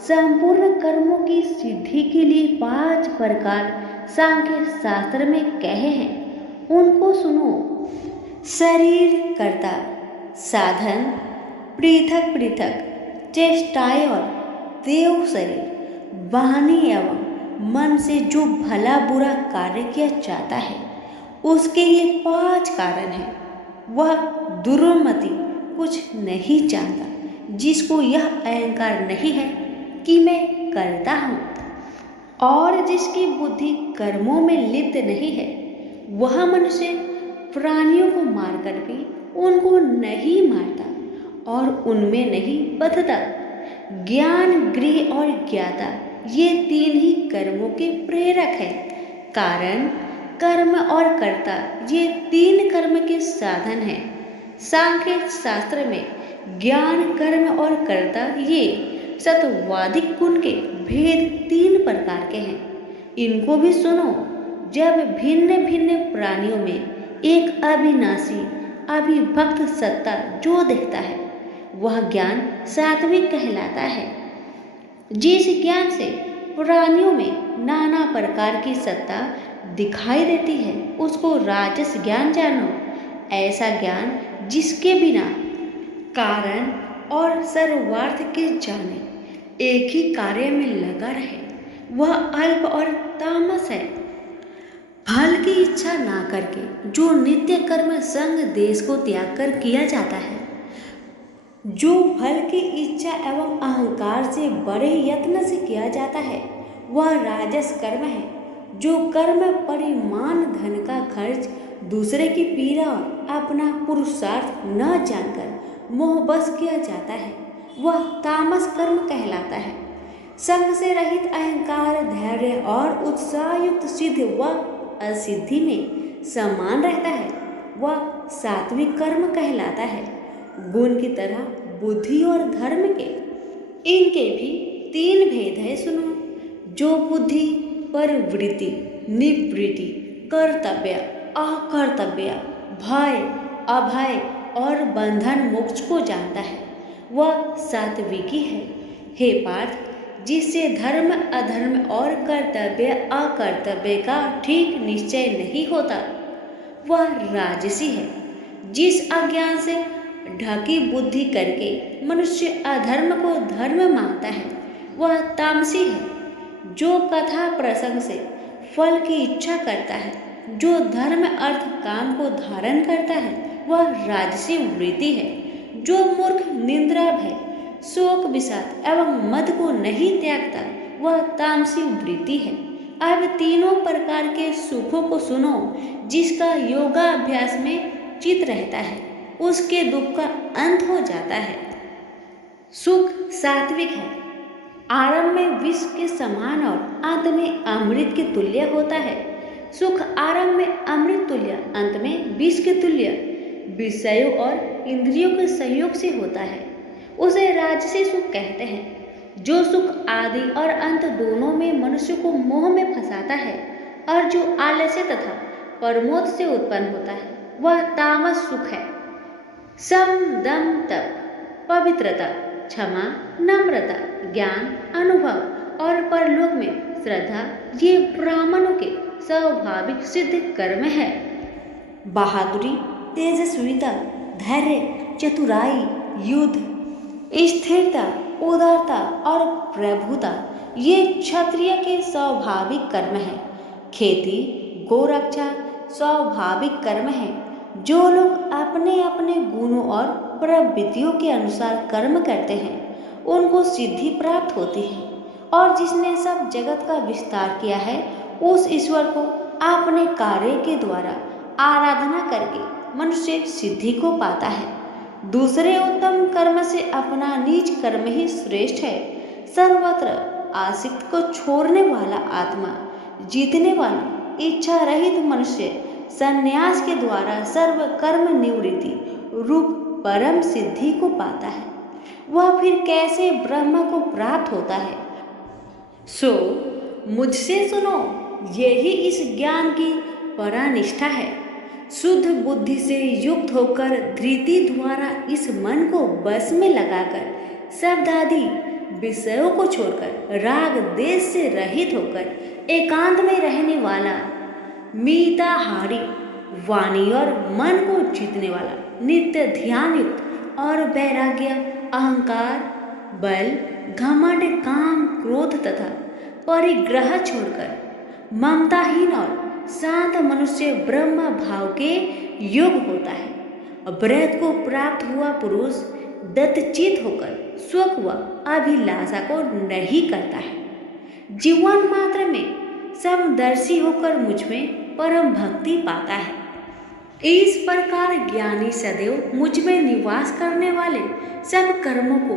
संपूर्ण कर्मों की सिद्धि के लिए 5 प्रकार सांख्य शास्त्र में कहे हैं, उनको सुनो। शरीर कर्ता, साधन, पृथक पृथक चेष्टाएं और देव शरीर, वाणी एवं मन से जो भला बुरा कार्य किया जाता है उसके ये 5 कारण हैं। वह दुर्मति कुछ नहीं जानता जिसको यह अहंकार नहीं है कि मैं करता हूँ, और जिसकी बुद्धि कर्मों में लिप्त नहीं है, वह मनुष्य प्राणियों को मारकर भी उनको नहीं मारता और उनमें नहीं बंधता। ज्ञान, गृह और ज्ञाता ये 3 ही कर्मों के प्रेरक हैं। कारण, कर्म और कर्ता ये 3 कर्म के साधन हैं। सांख्य शास्त्र में ज्ञान, कर्म और कर्ता ये सत्वादिक गुण के भेद 3 प्रकार के हैं, इनको भी सुनो। जब भिन्न भिन्न प्राणियों में एक अविनाशी अविभक्त सत्ता जो देखता है, वह ज्ञान सात्विक कहलाता है। जिस ज्ञान से प्राणियों में नाना प्रकार की सत्ता दिखाई देती है उसको राजस ज्ञान जानो। ऐसा ज्ञान जिसके बिना कारण और सर्वार्थ के जाने एक ही कार्य में लगा रहे, वह अल्प और तामस है। फल की इच्छा ना करके जो नित्य कर्म संग देश को त्याग कर किया जाता है, जो फल की इच्छा एवं अहंकार से बड़े यत्न से किया जाता है, वह राजस कर्म है। जो कर्म परिमाण धन का खर्च, दूसरे की पीड़ा और अपना पुरुषार्थ न जानकर मोहबस किया जाता है, वह तामस कर्म कहलाता है। संग से रहित अहंकार, धैर्य और उत्साह युक्त सिद्ध व असिद्धि में समान रहता है, वह सात्विक कर्म कहलाता है। गुण की तरह बुद्धि और धर्म के इनके भी 3 भेद है, सुनो। जो बुद्धि प्रवृत्ति, निवृत्ति, कर्तव्य, अकर्तव्य, भय, अभय और बंधन मोक्ष को जानता है, वह सात्विकी है। हे पार्थ, जिससे धर्म अधर्म और कर्तव्य अकर्तव्य का ठीक निश्चय नहीं होता, वह राजसी है। जिस अज्ञान से ढकी बुद्धि करके मनुष्य अधर्म को धर्म मानता है, वह तामसी है। जो कथा प्रसंग से फल की इच्छा करता है, जो धर्म अर्थ काम को धारण करता है, वह राजसी वृत्ति है। जो मूर्ख निंद्रा भय, शोक विषाद एवं मद को नहीं त्यागता, वह तामसी वृत्ति है। अब 3 प्रकार के सुखों को सुनो। जिसका योगाभ्यास में चित रहता है, उसके दुख का अंत हो जाता है। सुख सात्विक है, आरंभ में विष के समान और अंत में अमृत के तुल्य होता है। सुख आरंभ में अमृत तुल्य, अंत में विष के तुल्य, विषयों और इंद्रियों के सहयोग से होता है, उसे राजसी सुख कहते हैं। जो सुख आदि और अंत दोनों में मनुष्य को मोह में फंसाता है और जो आलस्य तथा प्रमोद से उत्पन्न होता है, वह तामस सुख है। सम, दम, तप, पवित्रता, क्षमा, नम्रता, ज्ञान, अनुभव और परलोक में श्रद्धा ये ब्राह्मणों के स्वाभाविक सिद्ध कर्म है। बहादुरी, तेजस्विता, धैर्य, चतुराई, युद्ध, स्थिरता, उदारता और प्रभुता ये क्षत्रिय के स्वाभाविक कर्म है। खेती, गोरक्षा स्वाभाविक कर्म है। जो लोग अपने अपने गुणों और प्रवृत्तियों के अनुसार कर्म करते हैं, उनको सिद्धि प्राप्त होती है, और जिसने सब जगत का विस्तार किया है, उस ईश्वर को अपने कार्य के द्वारा आराधना करके मनुष्य सिद्धि को पाता है। दूसरे उत्तम कर्म से अपना नीच कर्म ही श्रेष्ठ है। सर्वत्र आसक्त को छोड़ने वाला आत्मा जीतने वाला इच्छा रहित मनुष्य संन्यास के द्वारा सर्व कर्म निवृत्ति रूप परम सिद्धि को पाता है। वह फिर कैसे ब्रह्म को प्राप्त होता है? सो मुझसे सुनो, यही इस ज्ञान की परानिष्ठा है। शुद्ध बुद्धि से युक्त होकर धृति द्वारा इस मन को बस में लगाकर शब्द आदि विषयों को छोड़कर राग देश से रहित होकर एकांत में रहने वाला मिताहारी वाणी और मन को जीतने वाला नित्य ध्यान युक्त और वैराग्य अहंकार बल घमंड काम क्रोध तथा परिग्रह छोड़कर ममताहीन और शांत मनुष्य ब्रह्म भाव के योग होता है। व्रत को प्राप्त हुआ पुरुष दत्तचित होकर सुख व अभिलाषा को नहीं करता है। जीवन मात्र में समदर्शी होकर मुझ में परम भक्ति पाता है। इस प्रकार ज्ञानी सदैव मुझ में निवास करने वाले सब कर्मों को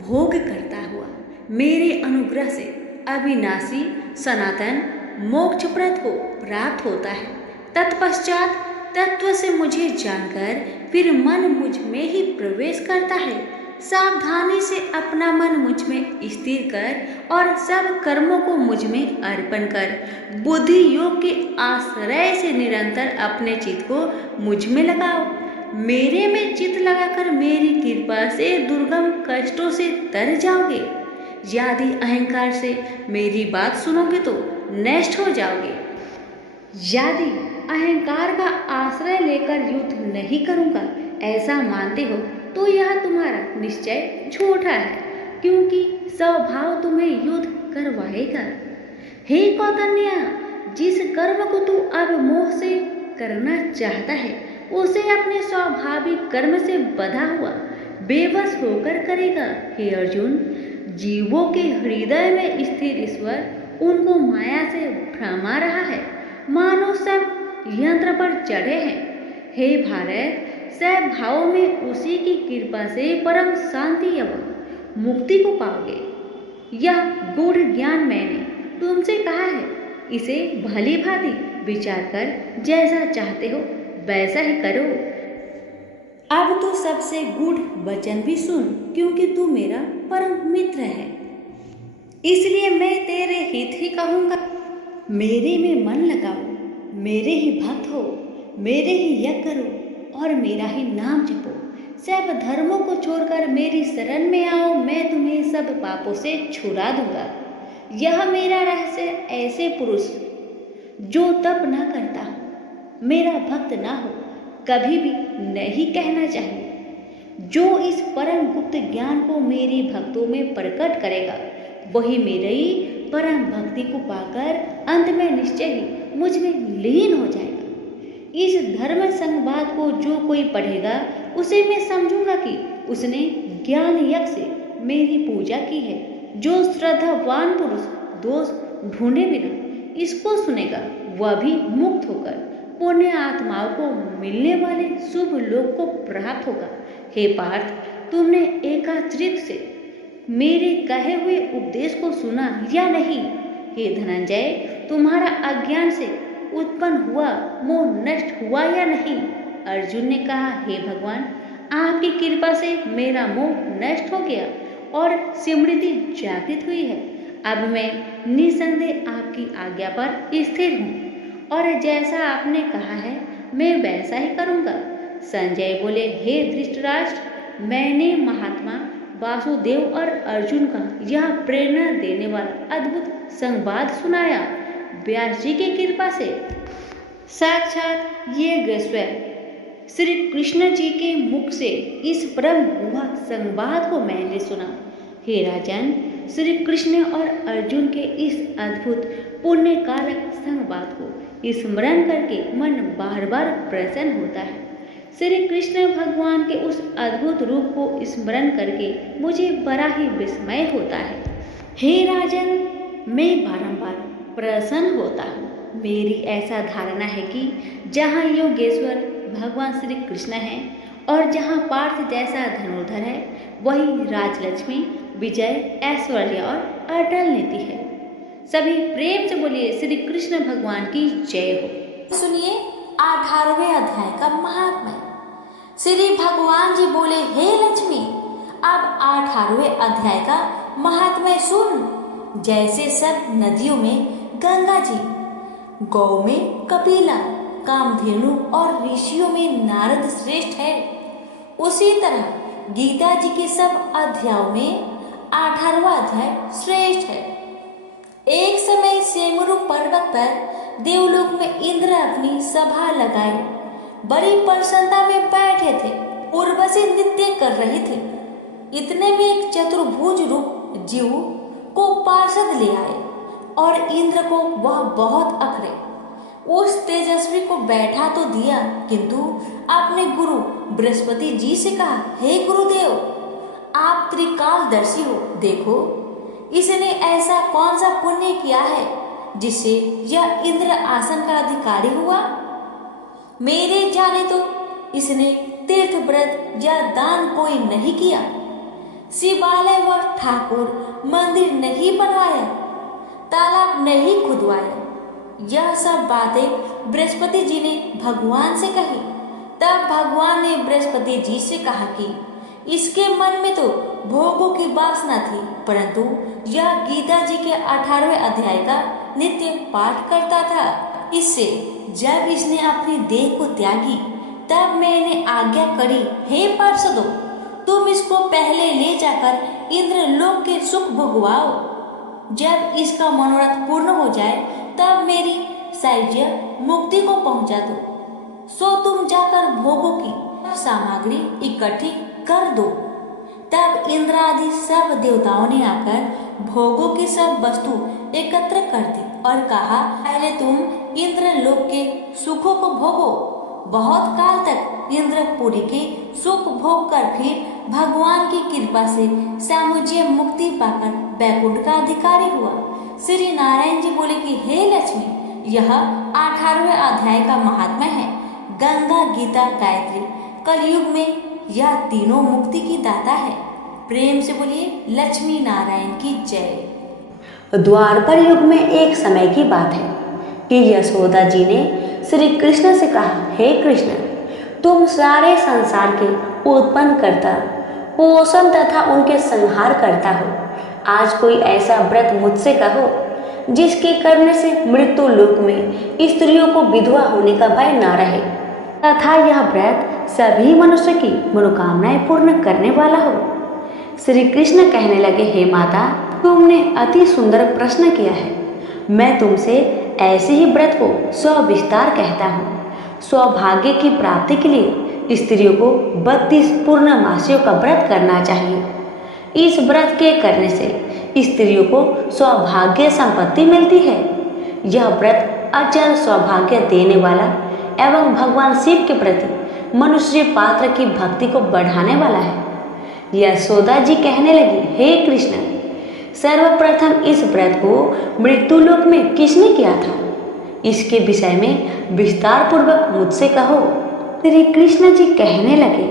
भोग करता हुआ मेरे अनुग्रह से अविनाशी सनातन मोक्षप्रद को प्राप्त होता है। तत्पश्चात तत्व से मुझे जानकर फिर मन मुझ में ही प्रवेश करता है। सावधानी से अपना मन मुझ में स्थिर कर और सब कर्मों को मुझ में अर्पण कर बुद्धि योग के आश्रय से निरंतर अपने चित्त को मुझ में लगाओ। मेरे में चित्त लगाकर मेरी कृपा से दुर्गम कष्टों से तर जाओगे। यदि अहंकार से मेरी बात सुनोगे तो नष्ट हो जाओगे। यदि अहंकार का आश्रय लेकर युद्ध नहीं करूँगा ऐसा मानते हो तो यह तुम्हारा निश्चय झूठा है, क्योंकि स्वभाव तुम्हें युद्ध करवाएगा। हे कौतन्या, जिस कर्म को तू अब मोह से करना चाहता है उसे अपने स्वाभाविक कर्म से बंधा हुआ बेबस होकर करेगा। हे अर्जुन, जीवों के हृदय में स्थिर ईश्वर उनको माया से भ्रमा रहा है, मानो सब यंत्र पर चढ़े हैं। हे भारत, सब भावों में उसी की कृपा से परम शांति एवं मुक्ति को पाओगे। यह गूढ़ ज्ञान मैंने तुमसे कहा है, इसे भली भांति विचार कर जैसा चाहते हो वैसा ही करो। अब तो सबसे गूढ़ वचन भी सुन, क्योंकि तू मेरा परम मित्र है, इसलिए मैं तेरे हित ही कहूँगा। मेरे में मन लगाओ, मेरे ही भक्त हो, मेरे ही यज्ञ करो और मेरा ही नाम जपो। सब धर्मों को छोड़कर मेरी शरण में आओ, मैं तुम्हें सब पापों से छुड़ा दूंगा। यह मेरा रहस्य ऐसे पुरुष जो तप न करता हो, मेरा भक्त ना हो, कभी भी नहीं कहना चाहिए। जो इस परम गुप्त ज्ञान को मेरे भक्तों में प्रकट करेगा वही मेरी परम भक्ति को पाकर अंत में निश्चय ही मुझ में लीन हो जाएगा। इस धर्म संवाद को जो कोई पढ़ेगा उसे मैं समझूंगा कि उसने ज्ञान यज्ञ से मेरी पूजा की है। जो श्रद्धावान पुरुष दोष ढूंढे बिना इसको सुनेगा वह भी मुक्त होकर पुण्य आत्माओं को मिलने वाले शुभ लोक को प्राप्त होगा। हे पार्थ, तुमने एकाग्रचित्त से मेरे कहे हुए उपदेश को सुना या नहीं? हे धनंजय, तुम्हारा अज्ञान से उत्पन्न हुआ मोह नष्ट हुआ या नहीं? अर्जुन ने कहा, हे भगवान, आपकी कृपा से मेरा मोह नष्ट हो गया और स्मृति जागृत हुई है। अब मैं निसंदेह आपकी आज्ञा पर स्थिर हूँ और जैसा आपने कहा है मैं वैसा ही करूँगा। संजय बोले, हे धृतराष्ट्र, मैंने महात्मा वासुदेव और अर्जुन का यह प्रेरणा देने वाला अद्भुत संवाद सुनाया। व्यास जी की कृपा से साक्षात ये स्वयं श्री कृष्ण जी के मुख से इस परम हुआ संवाद को मैंने सुना। हे राजन, श्री कृष्ण और अर्जुन के इस अद्भुत पुण्य कारक संवाद को स्मरण करके मन बार बार प्रसन्न होता है। श्री कृष्ण भगवान के उस अद्भुत रूप को स्मरण करके मुझे बड़ा ही विस्मय होता है। हे राजन, मैं बारंबार प्रसन्न होता हूँ मेरी ऐसा धारणा है कि जहाँ योगेश्वर भगवान श्री कृष्ण हैं और जहाँ पार्थ जैसा धनुर्धर है, वही राजलक्ष्मी, विजय, ऐश्वर्य और अटल नीति है। सभी प्रेम से बोलिए श्री कृष्ण भगवान की जय हो। सुनिए 18वें अध्याय का महात्म्य। श्री भगवान जी बोले, हे लक्ष्मी, अब 18वें अध्याय का महात्म्य सुन। जैसे सब नदियों में गंगा जी, गौ में कपिला, कामधेनु और ऋषियों में नारद श्रेष्ठ है, उसी तरह गीता जी के सब अध्यायों में 18वां अध्याय श्रेष्ठ है। एक समय सेमरु पर्वत पर देवलोक में इंद्र अपनी सभा लगाए बड़ी प्रसन्नता में बैठे थे, उर्वशी नृत्य कर रहे थे। इतने में एक चतुर्भुज रूप जीव को पार्षद ले आए और इंद्र को वह बहुत अखरे। उस तेजस्वी को बैठा तो दिया, किंतु अपने गुरु बृहस्पति जी से कहा, हे गुरुदेव, आप त्रिकालदर्शी हो, देखो इसने ऐसा कौन सा पुण्य किया है जिससे यह इंद्र आसन का अधिकारी हुआ। मेरे जाने तो इसने तीर्थ व्रत या दान कोई नहीं किया, शिवालय व ठाकुर मंदिर नहीं बनवाया, तालाब नहीं खुदवाया। यह सब बातें बृहस्पति जी ने भगवान से कही। तब भगवान ने बृहस्पति जी से कहा कि इसके मन में तो भोगों की वासना थी, परंतु यह गीता जी के 18वें अध्याय का नित्य पाठ करता था। इससे जब इसने अपनी देह को त्यागी, तब मैंने आज्ञा करी, हे पार्षदों, तुम इसको पहले ले जाकर इंद्र लोक के सुख भोगवाओ। जब इसका मनोरथ पूर्ण हो जाए, तब मेरी सायुज्य मुक्ति को पहुंचा दो। सो तुम जाकर भोगों की सामग्री इकट्ठी कर दो। तब इंद्र आदि सब देवताओं ने आकर भोगों की सब वस्तु एकत्र कर दी और कहा, पहले तुम इंद्र लोक के सुखों को भोगो। बहुत काल तक इंद्रपुरी के सुख भोग कर फिर भगवान की कृपा से सामुज्य मुक्ति पाकर बैकुंठ का अधिकारी हुआ। श्री नारायण जी बोले कि हे लक्ष्मी, यह 18वें अध्याय का महात्मा है। गंगा, गीता, गायत्री, कलयुग में यह तीनों मुक्ति की दाता है। प्रेम से बोलिए लक्ष्मी नारायण की जय। द्वापर युग में एक समय की बात है कि यशोदा जी ने श्री कृष्ण से कहा, हे कृष्ण, तुम सारे संसार के उत्पन्न करता, पोषण तथा उनके संहार करता हो। आज कोई ऐसा व्रत मुझसे कहो जिसके करने से मृत्यु लोक में स्त्रियों को विधवा होने का भय न रहे, तथा यह व्रत सभी मनुष्य की मनोकामनाएं पूर्ण करने वाला हो। श्री कृष्ण कहने लगे, हे माता, तुमने अति सुंदर प्रश्न किया है। मैं तुमसे ऐसे ही व्रत को सविस्तार कहता हूँ। सौभाग्य की प्राप्ति के लिए स्त्रियों को 32 पूर्णमासियों का व्रत करना चाहिए। इस व्रत के करने से स्त्रियों को सौभाग्य संपत्ति मिलती है। यह व्रत अचल सौभाग्य देने वाला एवं भगवान शिव के प्रति मनुष्य पात्र की भक्ति को बढ़ाने वाला है। यशोदा जी कहने लगी, हे कृष्ण, सर्वप्रथम इस व्रत को मृत्युलोक में किसने किया था? इसके विषय में विस्तार पूर्वक मुझसे कहो। श्री कृष्ण जी कहने लगे,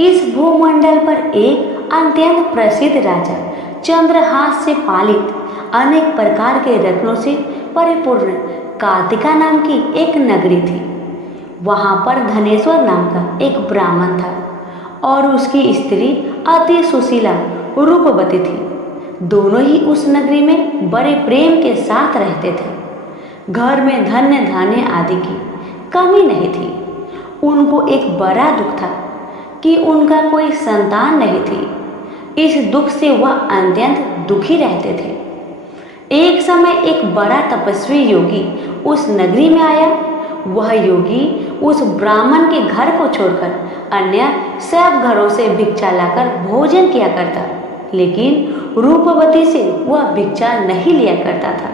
इस भूमंडल पर एक अत्यंत प्रसिद्ध राजा चंद्रहास से पालित अनेक प्रकार के रत्नों से परिपूर्ण कार्तिका नाम की एक नगरी थी। वहाँ पर धनेश्वर नाम का एक ब्राह्मण था और उसकी स्त्री अति सुशीला रूपवती थी। दोनों ही उस नगरी में बड़े प्रेम के साथ रहते थे। घर में धन्य धान्य आदि की कमी नहीं थी। उनको एक बड़ा दुख था कि उनका कोई संतान नहीं थी। इस दुख से वह अत्यंत दुखी रहते थे। एक समय एक बड़ा तपस्वी योगी उस नगरी में आया। वह योगी उस ब्राह्मण के घर को छोड़कर अन्य सब घरों से भिक्षा लाकर भोजन किया करता, लेकिन रूपवती से वह भिक्षा नहीं लिया करता था।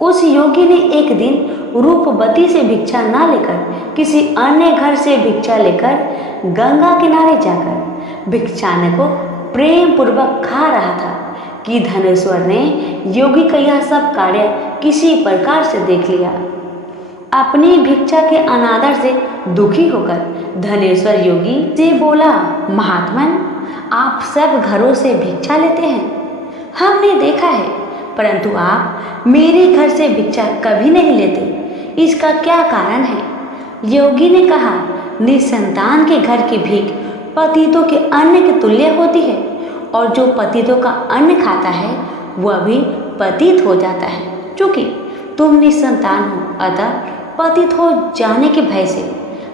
उस योगी ने एक दिन रूपवती से भिक्षा ना लेकर किसी अन्य घर से भिक्षा लेकर गंगा किनारे जाकर भिक्षान को प्रेम पूर्वक खा रहा था कि धनेश्वर ने योगी का यह सब कार्य किसी प्रकार से देख लिया। अपनी भिक्षा के अनादर से दुखी होकर धनेश्वर योगी से बोला, महात्मन, आप सब घरों से भिक्षा लेते हैं, हमने देखा है, परंतु आप मेरे घर से भिक्षा कभी नहीं लेते, इसका क्या कारण है? योगी ने कहा, निसंतान के घर की भीख पतितों के अन्न के तुल्य होती है, और जो पतितों का अन्न खाता है वह भी पतित हो जाता है। चूंकि तुम निसंतान हो, अतः पतित हो जाने के भय से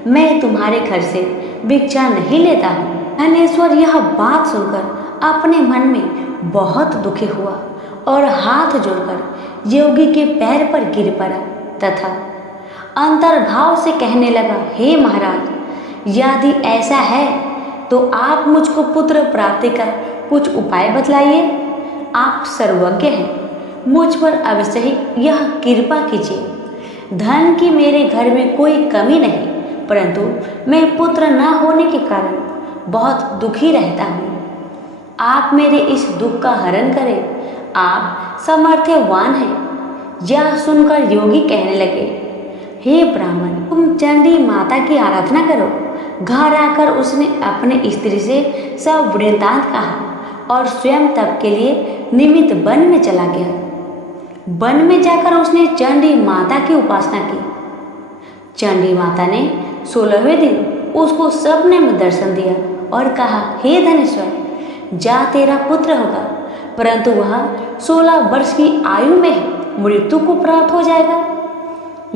मैं तुम्हारे घर से भिक्षा नहीं लेता हूँ। धनेश्वर यह बात सुनकर अपने मन में बहुत दुखी हुआ और हाथ जोड़कर योगी के पैर पर गिर पड़ा तथा अंतर्भाव से कहने लगा, हे महाराज, यदि ऐसा है तो आप मुझको पुत्र प्राप्ति का कुछ उपाय बतलाइए। आप सर्वज्ञ हैं, मुझ पर अवश्य ही यह कृपा कीजिए। धन की मेरे घर में कोई कमी नहीं, परंतु मैं पुत्र न होने के कारण बहुत दुखी रहता हूँ। आप मेरे इस दुख का हरण करें, आप सामर्थ्यवान हैं। यह सुनकर योगी कहने लगे, हे ब्राह्मण, तुम चंडी माता की आराधना करो। घर आकर उसने अपने स्त्री से सब वृत्तांत कहा और स्वयं तप के लिए निमित्त वन में चला गया। वन में जाकर उसने चंडी माता की उपासना की। चंडी माता ने 16वें दिन उसको सपने में दर्शन दिया और कहा, हे धनेश्वर, जा तेरा पुत्र होगा, परंतु वह 16 वर्ष की आयु में ही मृत्यु को प्राप्त हो जाएगा।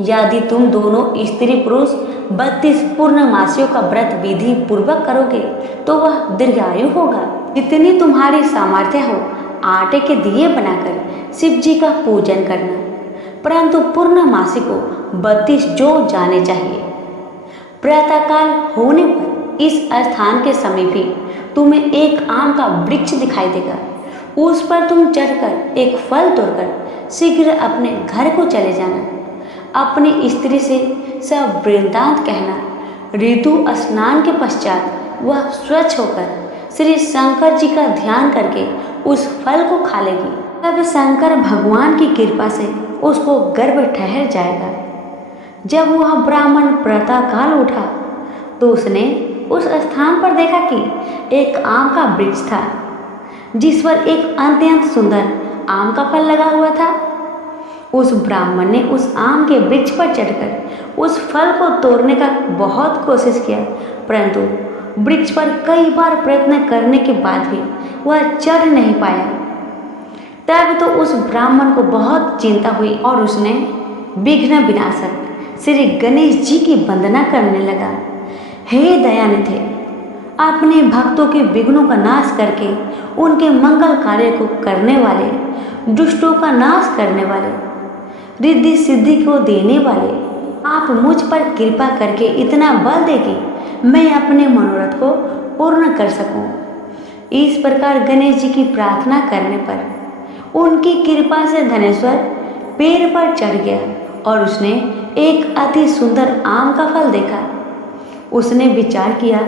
यदि तुम दोनों स्त्री पुरुष 32 पूर्णमासियों का व्रत विधि पूर्वक करोगे तो वह दीर्घायु होगा। जितनी तुम्हारी सामर्थ्य हो, आटे के दिए बनाकर शिव जी का पूजन करना, परंतु पूर्णमासी को 32 जो जाने चाहिए। प्रातःकाल होने पर इस स्थान के समीप ही तुम्हें एक आम का वृक्ष दिखाई देगा। उस पर तुम चढ़कर एक फल तोड़कर शीघ्र अपने घर को चले जाना। अपनी स्त्री से सब वृत्तांत कहना। ऋतु स्नान के पश्चात वह स्वच्छ होकर श्री शंकर जी का ध्यान करके उस फल को खा लेगी। तब शंकर भगवान की कृपा से उसको गर्भ ठहर जाएगा। जब वह ब्राह्मण प्रातःकाल उठा तो उसने उस स्थान पर देखा कि एक आम का वृक्ष था, जिस पर एक अत्यंत सुंदर आम का फल लगा हुआ था। उस ब्राह्मण ने उस आम के वृक्ष पर चढ़कर उस फल को तोड़ने का बहुत कोशिश किया, परंतु वृक्ष पर कई बार प्रयत्न करने के बाद भी वह चढ़ नहीं पाया। तब तो उस ब्राह्मण को बहुत चिंता हुई और उसने विघ्न विनाशक श्री गणेश जी की वंदना करने लगा। हे दयानिधे, अपने भक्तों के विघ्नों का नाश करके उनके मंगल कार्य को करने वाले, दुष्टों का नाश करने वाले, रिद्धि सिद्धि को देने वाले, आप मुझ पर कृपा करके इतना बल दे कि मैं अपने मनोरथ को पूर्ण कर सकूं। इस प्रकार गणेश जी की प्रार्थना करने पर उनकी कृपा से धनेश्वर पेड़ पर चढ़ गया और उसने एक अति सुंदर आम का फल देखा। उसने विचार किया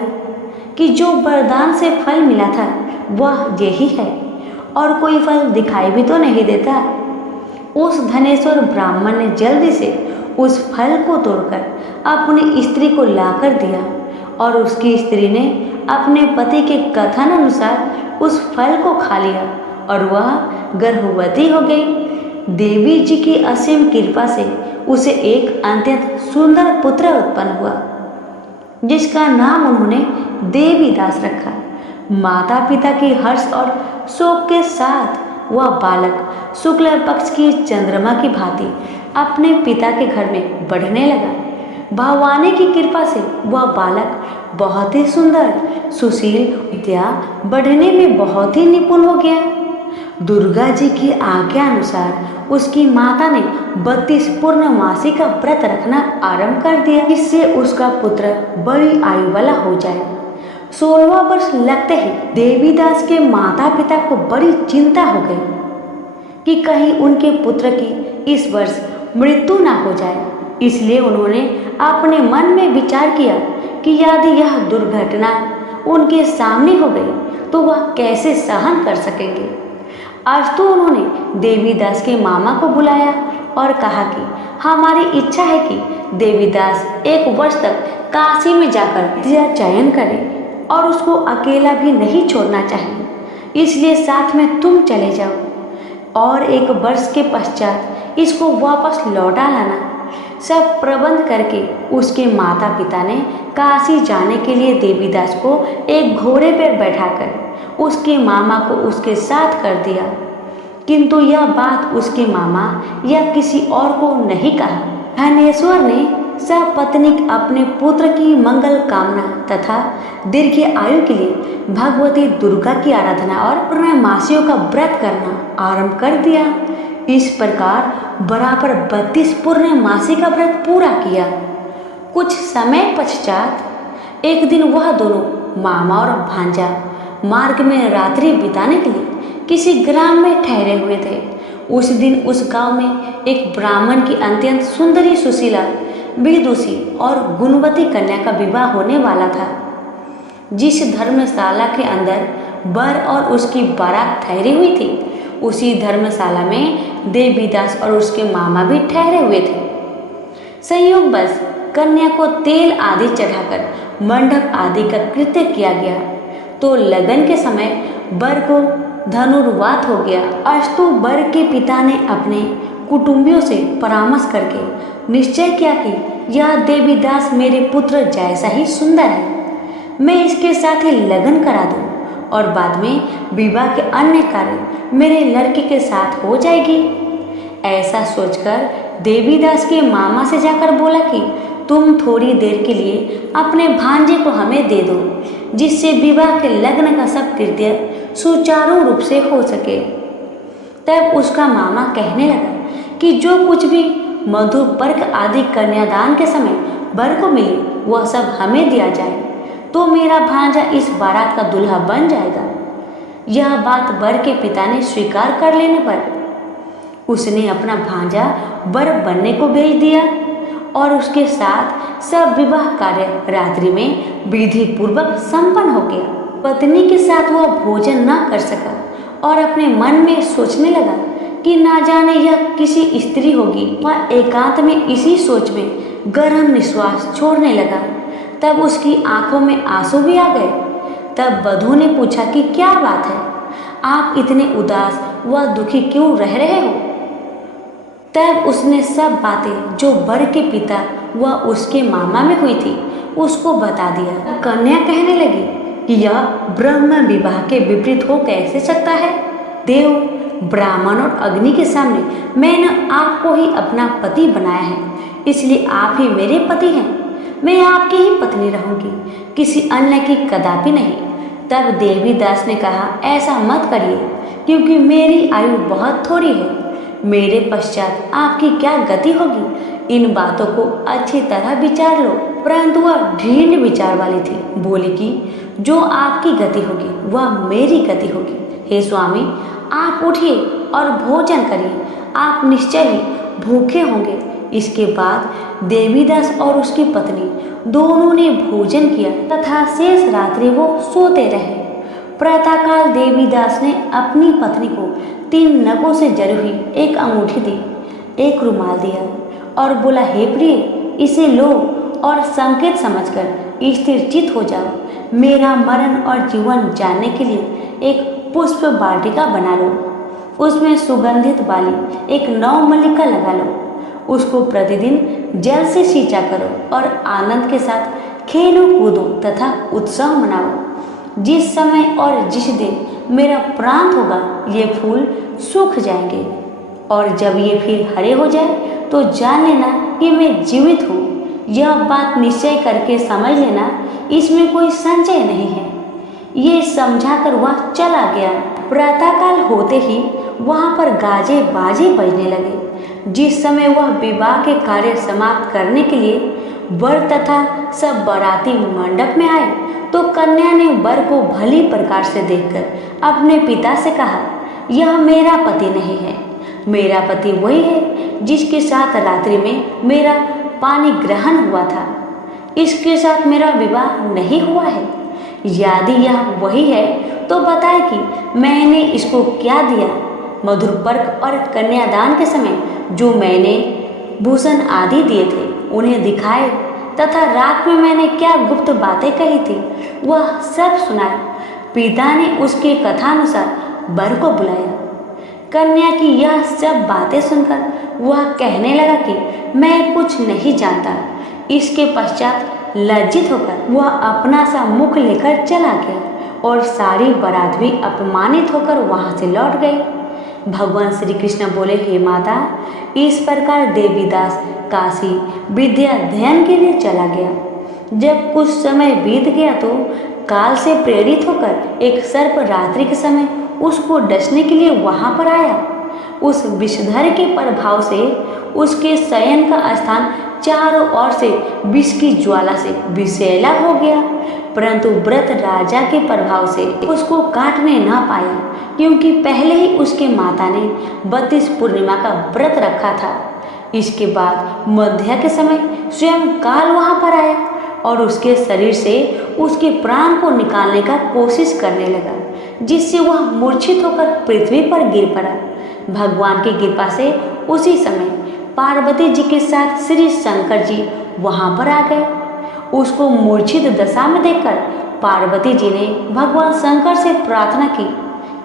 कि जो वरदान से फल मिला था वह यही है और कोई फल दिखाई भी तो नहीं देता। उस धनेश्वर ब्राह्मण ने जल्दी से उस फल को तोड़कर अपनी स्त्री को लाकर दिया और उसकी स्त्री ने अपने पति के कथन अनुसार उस फल को खा लिया और वह गर्भवती हो गई। देवी जी की असीम कृपा से उसे एक अत्यंत सुंदर पुत्र उत्पन्न हुआ, जिसका नाम उन्होंने देवीदास रखा। माता पिता की हर्ष और शोक के साथ वह बालक शुक्ल पक्ष की चंद्रमा की भांति अपने पिता के घर में बढ़ने लगा। भगवान की कृपा से वह बालक बहुत ही सुंदर, सुशील, विद्या बढ़ने में बहुत ही निपुण हो गया। दुर्गा जी की आज्ञा अनुसार उसकी माता ने 32 पूर्णमासी का व्रत रखना आरंभ कर दिया, जिससे उसका पुत्र बड़ी आयु वाला हो जाए। 16वां वर्ष लगते ही देवीदास के माता पिता को बड़ी चिंता हो गई कि कहीं उनके पुत्र की इस वर्ष मृत्यु ना हो जाए। इसलिए उन्होंने अपने मन में विचार किया कि यदि यह दुर्घटना उनके सामने हो गई तो वह कैसे सहन कर सकेंगे। आज तो उन्होंने देवीदास के मामा को बुलाया और कहा कि हमारी इच्छा है कि देवीदास 1 वर्ष तक काशी में जाकर दिया चयन करे और उसको अकेला भी नहीं छोड़ना चाहिए, इसलिए साथ में तुम चले जाओ और 1 वर्ष के पश्चात इसको वापस लौटा लाना। सब प्रबंध करके उसके माता पिता ने काशी जाने के लिए देवीदास को एक घोड़े पर बैठाकर उसके मामा को उसके साथ कर दिया, किंतु यह बात उसके मामा या किसी और को नहीं कहा। धनेश्वर ने सपत्नीक अपने पुत्र की मंगल कामना तथा दीर्घ आयु के लिए भगवती दुर्गा की आराधना और पूर्णमासियों का व्रत करना आरंभ कर दिया। इस प्रकार बराबर 32 पूर्णमासी का व्रत पूरा किया। कुछ समय पश्चात एक दिन वह दोनों मामा और भांजा मार्ग में रात्रि बिताने के लिए किसी ग्राम में ठहरे हुए थे। उस दिन उस गांव में एक ब्राह्मण की अत्यंत सुंदरी, सुशीला, विदुषी और गुणवती कन्या का विवाह होने वाला था। जिस धर्मशाला के अंदर वर और उसकी बारात ठहरी हुई थी, उसी धर्मशाला में देवीदास और उसके मामा भी ठहरे हुए थे। संयोगवश कन्या को तेल आदि चढ़ाकर मंडप आदि का कृत्य किया गया तो लगन के समय वर को धनुर्वात हो गया। अस्तु वर के पिता ने अपने कुटुंबियों से परामर्श करके निश्चय किया कि यह देवीदास मेरे पुत्र जैसा ही सुंदर है, मैं इसके साथ ही लगन करा दूं और बाद में विवाह के अन्य कार्य मेरे लड़के के साथ हो जाएगी। ऐसा सोचकर देवीदास के मामा से जाकर बोला कि तुम थोड़ी देर के लिए अपने भांजे को हमें दे दो, जिससे विवाह के लग्न का सब कृत्य सुचारू रूप से हो सके। तब उसका मामा कहने लगा कि जो कुछ भी मधुपर्क आदि कन्यादान के समय वर को मिले वह सब हमें दिया जाए, तो मेरा भांजा इस बारात का दूल्हा बन जाएगा। यह बात वर के पिता ने स्वीकार कर लेने पर उसने अपना भांजा वर बनने को भेज दिया और उसके साथ सब विवाह कार्य रात्रि में विधि पूर्वक संपन्न हो गया। पत्नी के साथ वह भोजन न कर सका और अपने मन में सोचने लगा कि ना जाने यह किसी स्त्री होगी। वह एकांत में इसी सोच में गहरा निश्वास छोड़ने लगा। तब उसकी आंखों में आंसू भी आ गए। तब वधू ने पूछा कि क्या बात है, आप इतने उदास व दुखी क्यों रह रहे हो? तब उसने सब बातें जो वर के पिता व उसके मामा में हुई थी उसको बता दिया। कन्या कहने लगी कि यह ब्रह्म विवाह के विपरीत हो कैसे सकता है? देव, ब्राह्मण और अग्नि के सामने मैंने आपको ही अपना पति बनाया है, इसलिए आप ही मेरे पति हैं। मैं आपकी ही पत्नी रहूंगी, किसी अन्य की कदापि नहीं। तब देवीदास ने कहा, ऐसा मत करिए, क्योंकि मेरी आयु बहुत थोड़ी है। मेरे पश्चात आपकी क्या गति होगी, इन बातों को अच्छी तरह विचार लो। परंतु वह ढीठ विचार वाली थी। बोली कि जो आपकी गति होगी वह मेरी गति होगी। हे स्वामी, आप उठिए और भोजन करिए, आप निश्चय ही भूखे होंगे। इसके बाद देवीदास और उसकी पत्नी दोनों ने भोजन किया तथा शेष रात्रि वो सोते रहे। प्रातःकाल देवीदास ने अपनी पत्नी को 3 नगों से जड़ी हुई एक अंगूठी दी, एक रुमाल दिया और बोला, हे प्रिय, इसे लो और संकेत समझकर स्थिर चित हो जाओ। मेरा मरण और जीवन जानने के लिए एक पुष्प वाटिका बना लो, उसमें सुगंधित वाली एक नवमल्लिका लगा लो, उसको प्रतिदिन जल से सींचा करो और आनंद के साथ खेलो कूदो तथा उत्सव मनाओ। जिस समय और जिस दिन मेरा प्राण होगा ये फूल सूख जाएंगे और जब ये फिर हरे हो जाए तो जान लेना कि मैं जीवित हूँ। यह बात निश्चय करके समझ लेना, इसमें कोई संशय नहीं है। ये समझाकर वह चला गया। प्रातःकाल होते ही वहाँ पर गाजे बाजे बजने लगे। जिस समय वह विवाह के कार्य समाप्त करने के लिए वर तथा सब बाराती मंडप में आए तो कन्या ने वर को भली प्रकार से देखकर अपने पिता से कहा, यह मेरा पति नहीं है। मेरा पति वही है जिसके साथ रात्रि में मेरा पानी ग्रहण हुआ था, इसके साथ मेरा विवाह नहीं हुआ है। यदि यह वही है तो बताए कि मैंने इसको क्या दिया मधुर पर्क और कन्यादान के समय जो मैंने भूषण आदि दिए थे उन्हें दिखाए तथा रात में मैंने क्या गुप्त बातें कही थी वह सब सुनाए। पिता ने उसके कथानुसार वर को बुलाया। कन्या की यह सब बातें सुनकर वह कहने लगा कि मैं कुछ नहीं जानता। इसके पश्चात लज्जित होकर वह अपना सा मुख लेकर चला गया और सारी बारात भी अपमानित होकर वहां से लौट गई। भगवान श्री कृष्ण बोले, हे माता, इस प्रकार देवीदास काशी विद्या अध्ययन के लिए चला गया। जब कुछ समय बीत गया तो काल से प्रेरित होकर एक सर्प रात्रि के समय उसको डसने के लिए वहां पर आया। उस विषधर के प्रभाव से उसके शयन का स्थान चारों ओर से विष की ज्वाला से विषैला हो गया, परंतु व्रत राजा के प्रभाव से उसको काटने ना पाया, क्योंकि पहले ही उसके माता ने 32 पूर्णिमा का व्रत रखा था। इसके बाद मध्या के समय स्वयं काल वहां पर आया और उसके शरीर से उसके प्राण को निकालने का कोशिश करने लगा, जिससे वह मूर्छित होकर पृथ्वी पर गिर पड़ा। भगवान की कृपा से उसी समय पार्वती जी के साथ श्री शंकर जी वहां पर आ गए। उसको मूर्छित दशा में देखकर पार्वती जी ने भगवान शंकर से प्रार्थना की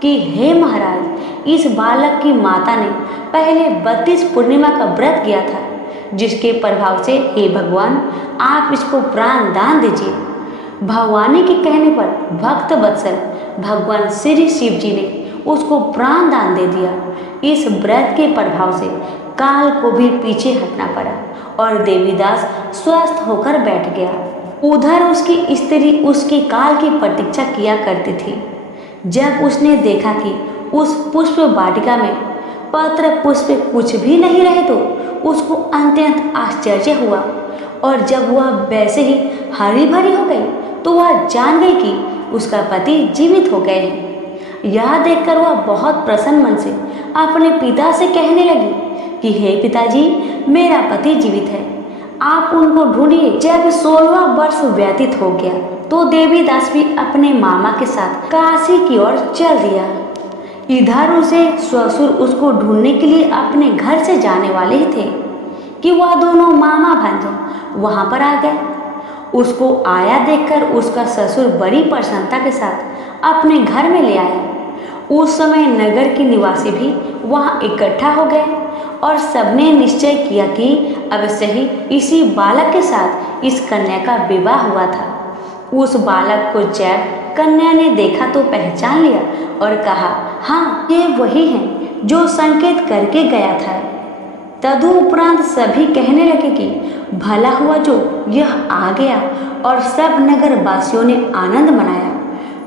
कि हे महाराज, इस बालक की माता ने पहले 32 पूर्णिमा का व्रत किया था, जिसके प्रभाव से हे भगवान आप इसको प्राण दान दीजिए। भवानी के कहने पर भक्त वत्सल भगवान श्री शिव जी ने उसको प्राण दान दे दिया। इस व्रत के प्रभाव से काल को भी पीछे हटना पड़ा और देवीदास स्वस्थ होकर बैठ गया। उधर उसकी स्त्री उसके काल की प्रतीक्षा किया करती थी। जब उसने देखा कि उस पुष्प वाटिका में पत्र पुष्प कुछ भी नहीं रहे तो उसको अत्यंत आश्चर्य हुआ, और जब वह वैसे ही हरी भरी हो गई तो वह जान गई कि उसका पति जीवित हो गए हैं। यह देखकर वह बहुत प्रसन्न मन से अपने पिता से कहने लगी कि हे पिताजी, मेरा पति जीवित है, आप उनको ढूंढिए। जब 16वां वर्ष व्यतीत हो गया तो देवीदास भी अपने मामा के साथ काशी की ओर चल दिया। इधर उसे ससुर उसको ढूंढने के लिए अपने घर से जाने वाले ही थे कि वह दोनों मामा भांजे वहां पर आ गए। उसको आया देखकर उसका ससुर बड़ी प्रसन्नता के साथ अपने घर में ले आया। उस समय नगर के निवासी भी वहां इकट्ठा हो गए और सबने निश्चय किया कि अवश्य ही इसी बालक के साथ इस कन्या का विवाह हुआ था। उस बालक को जब कन्या ने देखा तो पहचान लिया और कहा, हाँ, ये वही है जो संकेत करके गया था। तदुपरांत सभी कहने लगे कि भला हुआ जो यह आ गया, और सब नगर वासियों ने आनंद मनाया।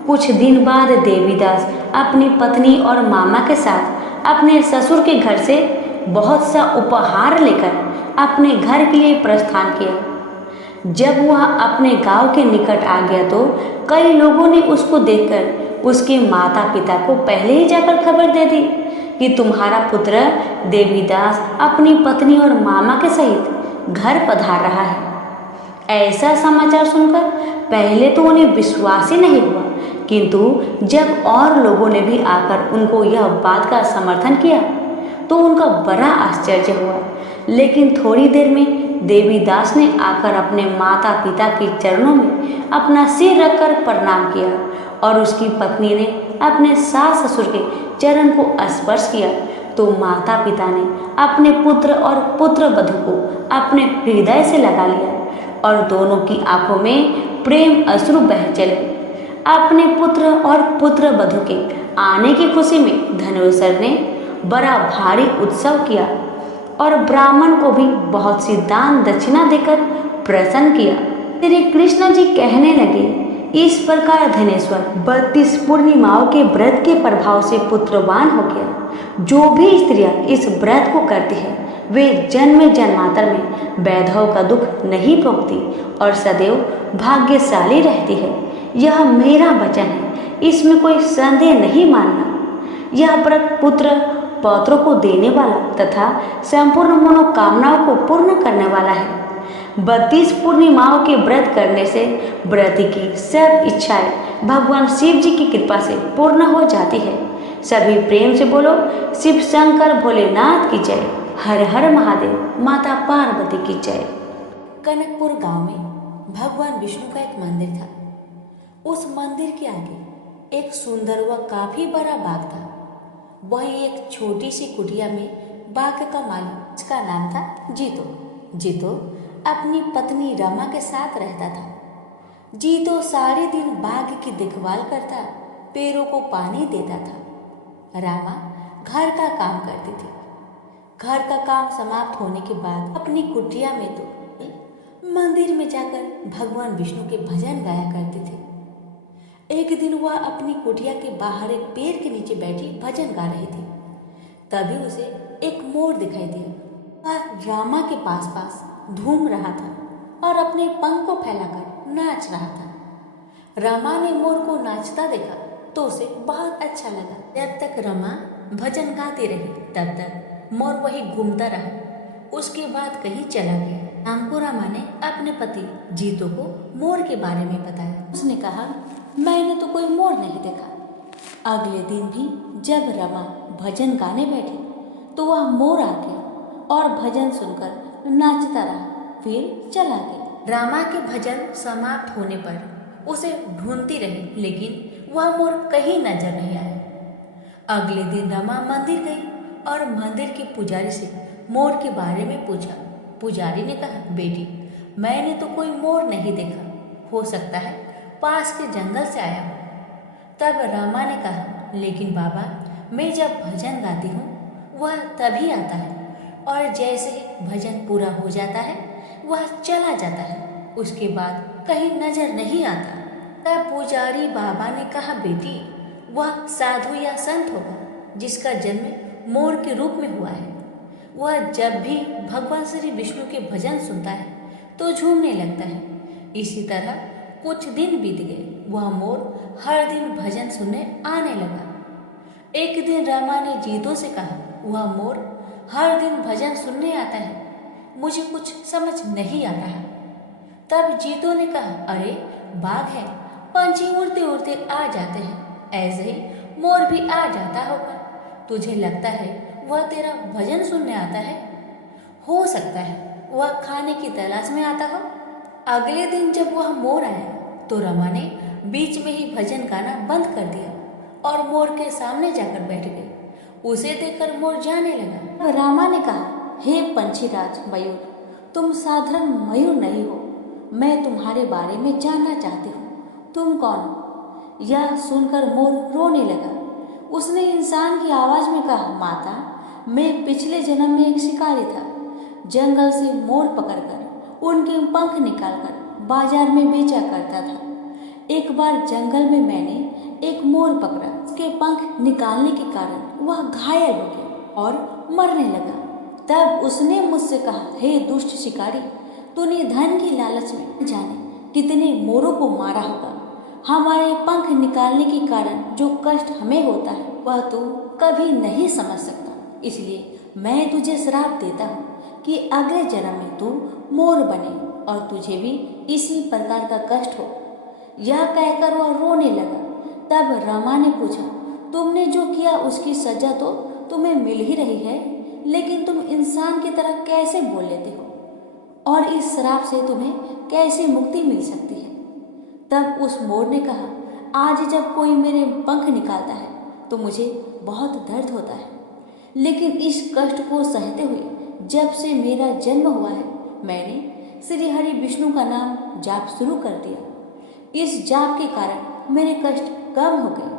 कुछ दिन बाद देवीदास अपनी पत्नी और मामा के साथ अपने ससुर के घर से बहुत सा उपहार लेकर अपने घर के लिए प्रस्थान किया। जब वह अपने गांव के निकट आ गया तो कई लोगों ने उसको देखकर उसके माता पिता को पहले ही जाकर खबर दे दी कि तुम्हारा पुत्र देवीदास अपनी पत्नी और मामा के सहित घर पधार रहा है। ऐसा समाचार सुनकर पहले तो उन्हें विश्वास ही नहीं हुआ, किंतु जब और लोगों ने भी आकर उनको यह बात का समर्थन किया तो उनका बड़ा आश्चर्य हुआ। लेकिन थोड़ी देर में देवीदास ने आकर अपने माता पिता के चरणों में अपना सिर रखकर प्रणाम किया और उसकी पत्नी ने अपने सास ससुर के चरण को स्पर्श किया तो माता पिता ने अपने पुत्र और पुत्र वधू को अपने हृदय से लगा लिया और दोनों की आंखों में प्रेम अश्रु बह चले। अपने पुत्र और पुत्र वधू के आने की खुशी में धनेश्वर ने बड़ा भारी उत्सव किया और ब्राह्मण को भी बहुत सी दान दक्षिणा देकर प्रसन्न किया। श्री कृष्ण जी कहने लगे, इस प्रकार धनेश्वर 32 पूर्णिमाओं के व्रत के प्रभाव से पुत्रवान हो गया। जो भी स्त्रियां इस व्रत को करती है वे जन्म जन्मांतर में वैधव का दुख नहीं भोगती और सदैव भाग्यशाली रहती है। यह मेरा वचन है, इसमें कोई संदेह नहीं मानना। यह व्रत पुत्र पौत्रों को देने वाला तथा संपूर्ण मनोकामनाओं को पूर्ण करने वाला है। 32 पूर्णिमाओं के व्रत करने से व्रती की सब इच्छाएं भगवान शिव जी की कृपा से पूर्ण हो जाती है। सभी प्रेम से बोलो, शिव शंकर भोलेनाथ की जय, हर हर महादेव, माता पार्वती की जय। कनकपुर गांव में भगवान विष्णु का एक मंदिर था। उस मंदिर के आगे एक सुंदर व काफी बड़ा बाग था। वहीं एक छोटी सी कुटिया में बाग का मालिक, जिसका नाम था जीतो। जीतो अपनी पत्नी रमा के साथ रहता था। जीतो सारे दिन बाग की देखभाल करता, पेड़ों को पानी देता था। रामा घर का काम करती थी। घर का काम समाप्त होने के बाद अपनी कुटिया में तो मंदिर में जाकर भगवान विष्णु के भजन गाया करती थी। एक दिन वह अपनी कुटिया के बाहर एक पेड़ के नीचे बैठी भजन गा रही थी। तभी उसे एक मोर दिखाई दिया। वह रामा के पास पास घूम रहा था और अपने पंख को फैलाकर नाच रहा था। रामा ने मोर को नाचता देखा तो उसे बहुत अच्छा लगा। जब तक रमा भजन गाती रही तब तक मोर वही घूमता रहा। उसके बाद कहीं चला गया। शाम को रमा ने अपने पति जीतो को मोर के बारे में बताया। उसने कहा, मैंने तो कोई मोर नहीं देखा। अगले दिन भी जब रमा भजन गाने बैठी तो वह मोर आ गया और भजन सुनकर नाचता रहा, फिर चला गया। रमा के भजन समाप्त होने पर उसे ढूंढती रही, लेकिन वह मोर कहीं नजर नहीं आया। अगले दिन रमा मंदिर गई और मंदिर के पुजारी से मोर के बारे में पूछा। पुजारी ने कहा, बेटी, मैंने तो कोई मोर नहीं देखा, हो सकता है पास के जंगल से आया हो। तब रमा ने कहा, लेकिन बाबा, मैं जब भजन गाती हूँ वह तभी आता है और जैसे ही भजन पूरा हो जाता है वह चला जाता है, उसके बाद कहीं नजर नहीं आता। तब पुजारी बाबा ने कहा, बेटी, वह साधु या संत होगा जिसका जन्म मोर के रूप में हुआ है। वह जब भी भगवान श्री विष्णु के भजन सुनता है तो झूमने लगता है। इसी तरह कुछ दिन बीत गए। वह मोर हर दिन भजन सुनने आने लगा। एक दिन रमा ने जीतो से कहा, वह मोर हर दिन भजन सुनने आता है, मुझे कुछ समझ नहीं आता है। तब जीतो ने कहा, अरे बाग है, पंछी उड़ते उड़ते आ जाते हैं, ऐसे ही मोर भी आ जाता होगा। तुझे लगता है वह तेरा भजन सुनने आता है? हो सकता है वह खाने की तलाश में आता हो। अगले दिन जब वह मोर आया तो रमा ने बीच में ही भजन गाना बंद कर दिया और मोर के सामने जाकर बैठ गई। उसे देखकर मोर जाने लगा। रामा ने कहा, हे पंछीराज मयूर, तुम साधारण मयूर नहीं हो। मैं तुम्हारे बारे में जानना चाहती हूँ, तुम कौन हो? यह सुनकर मोर रोने लगा। उसने इंसान की आवाज में कहा, माता, मैं पिछले जन्म में एक शिकारी था। जंगल से मोर पकड़कर उनके पंख निकालकर बाजार में बेचा करता था। एक बार जंगल में मैंने एक मोर पकड़ा। उसके पंख निकालने के कारण वह घायल हो गया और मरने लगा। तब उसने मुझसे कहा, हे दुष्ट शिकारी, तूने धन की लालच में जाने कितने मोरों को मारा होगा। हमारे पंख निकालने के कारण जो कष्ट हमें होता है वह तू कभी नहीं समझ सकता। इसलिए मैं तुझे श्राप देता हूँ कि अगले जन्म में तू मोर बने और तुझे भी इसी प्रकार का कष्ट हो। यह कहकर वह रोने लगा। तब रमा ने पूछा, तुमने जो किया उसकी सजा तो तुम्हें मिल ही रही है, लेकिन तुम इंसान की तरह कैसे बोल लेते हो और इस श्राप से तुम्हें कैसे मुक्ति मिल सकती है? तब उस मोर ने कहा, आज जब कोई मेरे पंख निकालता है तो मुझे बहुत दर्द होता है, लेकिन इस कष्ट को सहते हुए जब से मेरा जन्म हुआ है मैंने श्री हरि विष्णु का नाम जाप शुरू कर दिया। इस जाप के कारण मेरे कष्ट कम हो गए।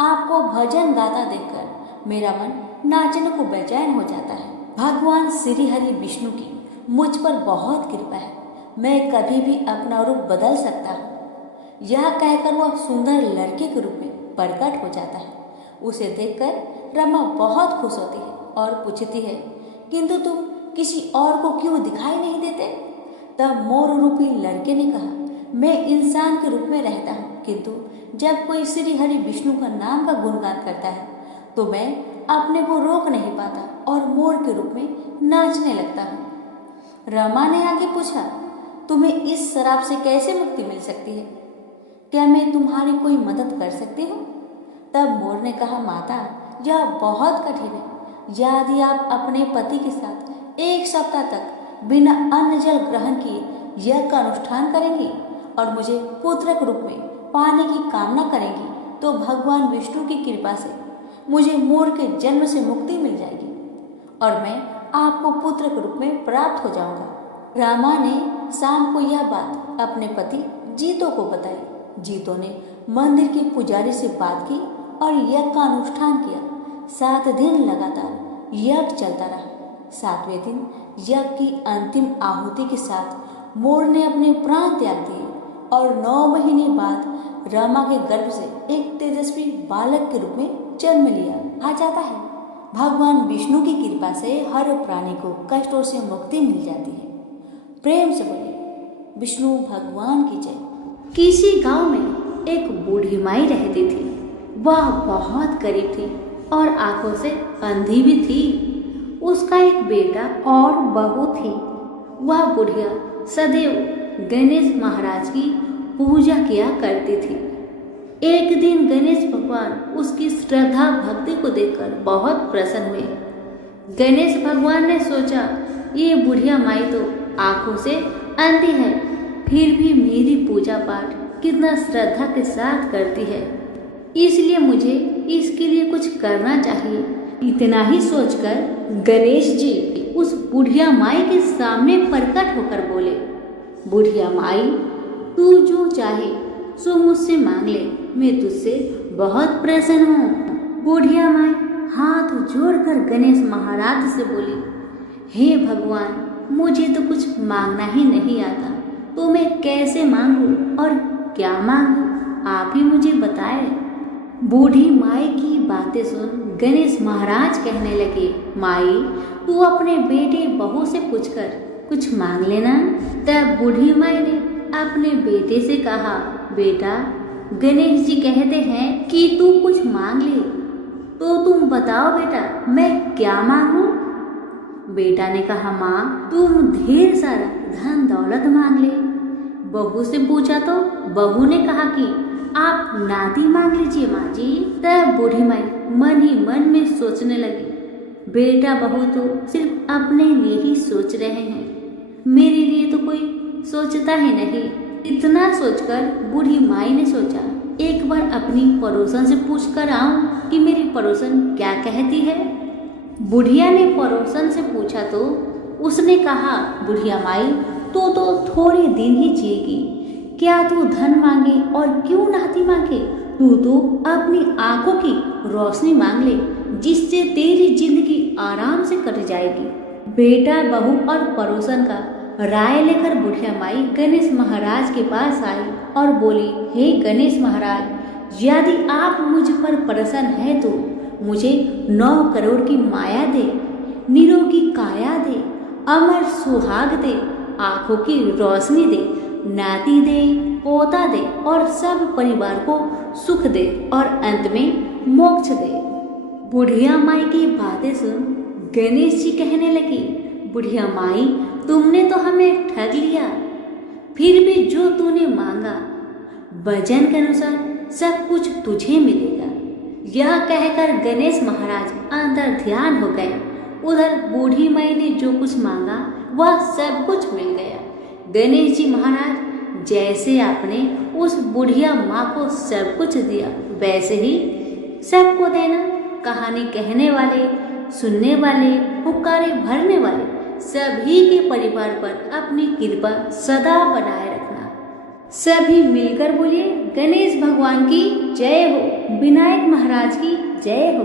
आपको भजन गाता देखकर मेरा मन नाचने को बेचैन हो जाता है। भगवान श्री हरि विष्णु की मुझ पर बहुत कृपा है, मैं कभी भी अपना रूप बदल सकता हूँ। यह कहकर वह सुंदर लड़के के रूप में प्रकट हो जाता है। उसे देखकर रमा बहुत खुश होती है और पूछती है, किंतु तुम किसी और को क्यों दिखाई नहीं देते? तब मोर रूपी लड़के ने कहा, मैं इंसान के रूप में रहता हूँ, किंतु जब कोई श्री हरि विष्णु का नाम का गुणगान करता है तो मैं अपने को रोक नहीं पाता और मोर के रूप में नाचने लगता हूँ। रमा ने आगे पूछा, तुम्हें इस शराब से कैसे मुक्ति मिल सकती है? क्या मैं तुम्हारी कोई मदद कर सकती हूँ? तब मोर ने कहा, माता यह बहुत कठिन है। यदि आप अपने पति के साथ 1 सप्ताह तक बिना अन्न जल ग्रहण किए यज्ञ का अनुष्ठान करेंगी और मुझे पुत्र के रूप में पाने की कामना करेंगी तो भगवान विष्णु की कृपा से मुझे मोर के जन्म से मुक्ति मिल जाएगी और मैं आपको पुत्र के रूप में प्राप्त हो जाऊंगा। रामा ने शाम को यह बात अपने पति जीतो को बताई। जीतो ने मंदिर के पुजारी से बात की और यज्ञ का अनुष्ठान किया। 7 दिन लगातार यज्ञ चलता रहा। 7वें दिन यज्ञ की अंतिम आहुति के साथ मोर ने अपने प्राण त्याग दिए और 9 महीने बाद रमा के गर्भ से एक तेजस्वी बालक के रूप में जन्म लिया। कहा जाता है भगवान विष्णु की कृपा से हर प्राणी को कष्टों से मुक्ति मिल जाती है। प्रेम से बोले विष्णु भगवान की जय। किसी गांव में एक बूढ़ी माई रहती थी। वह बहुत गरीब थी और आंखों से अंधी भी थी। उसका एक बेटा और बहू थी। वह बुढ़िया सदैव गणेश महाराज की पूजा किया करती थी। एक दिन गणेश भगवान उसकी श्रद्धा भक्ति को देखकर बहुत प्रसन्न हुए। गणेश भगवान ने सोचा, ये बुढ़िया माई तो आंखों से अंधी है, फिर भी मेरी पूजा पाठ कितना श्रद्धा के साथ करती है, इसलिए मुझे इसके लिए कुछ करना चाहिए। इतना ही सोचकर गणेश जी उस बुढ़िया माई के सामने प्रकट होकर बोले, बुढ़िया माई, तू जो चाहे सो मुझसे मांग ले, मैं तुझसे बहुत प्रसन्न हूँ। बुढ़िया माई हाथ जोड़कर गणेश महाराज से बोली, हे भगवान, मुझे तो कुछ मांगना ही नहीं आता, तो मैं कैसे मांगू और क्या मांगू, आप ही मुझे बताए। बूढ़ी माई की बातें सुन गणेश महाराज कहने लगे, माई तू अपने बेटे बहू से पूछकर कुछ मांग लेना। तब बूढ़ी माई ने अपने बेटे से कहा, बेटा गणेश जी कहते हैं कि तू कुछ मांग ले, तो तुम बताओ बेटा मैं क्या मांगू। बेटा ने कहा, माँ तुम ढेर सारा धन दौलत मांग ले। बहू से पूछा तो बहू ने कहा कि आप नाती मांग लीजिए माँ जी। तब बूढ़ी माई मन ही मन में सोचने लगी, बेटा बहू तो सिर्फ अपने लिए ही सोच रहे हैं, मेरे लिए तो कोई सोचता ही नहीं। इतना सोचकर बूढ़ी माई ने सोचा, एक बार अपनी पड़ोसन से पूछ कर आऊं कि मेरी पड़ोसन क्या कहती है। बुढ़िया ने पड़ोसन से पूछा तो उसने कहा, बुढ़िया माई तू तो थोड़े दिन ही जिएगी, क्या तू धन मांगे और क्यों नाती मांगे, तू तो अपनी आंखों की रोशनी मांग ले, जिससे तेरी जिंदगी आराम से कट जाएगी। बेटा बहू और पड़ोसन का राय लेकर बुढ़िया माई गणेश महाराज के पास आई और बोली, हे गणेश महाराज, यदि आप मुझ पर प्रसन्न है तो मुझे 9 करोड़ की माया दे, निरोगी काया दे, अमर सुहाग दे, आंखों की रोशनी दे, नाती दे, पोता दे और सब परिवार को सुख दे और अंत में मोक्ष दे। बुढ़िया माई की बातें सुन गणेश जी कहने लगे, बुढ़िया माई तुमने तो हमें ठग लिया, फिर भी जो तूने मांगा वचन के अनुसार सब कुछ तुझे मिलेगा। यह कहकर गणेश महाराज अंदर ध्यान हो गए। उधर बूढ़ी माई ने जो कुछ मांगा वह सब कुछ मिल गया। गणेश जी महाराज जैसे आपने उस बुढ़िया माँ को सब कुछ दिया वैसे ही सबको देना। कहानी कहने वाले, सुनने वाले, पुकारे भरने वाले सभी के परिवार पर अपनी कृपा सदा बनाए रखना। सभी मिलकर बोलिए, गणेश भगवान की जय हो, विनायक महाराज की जय हो।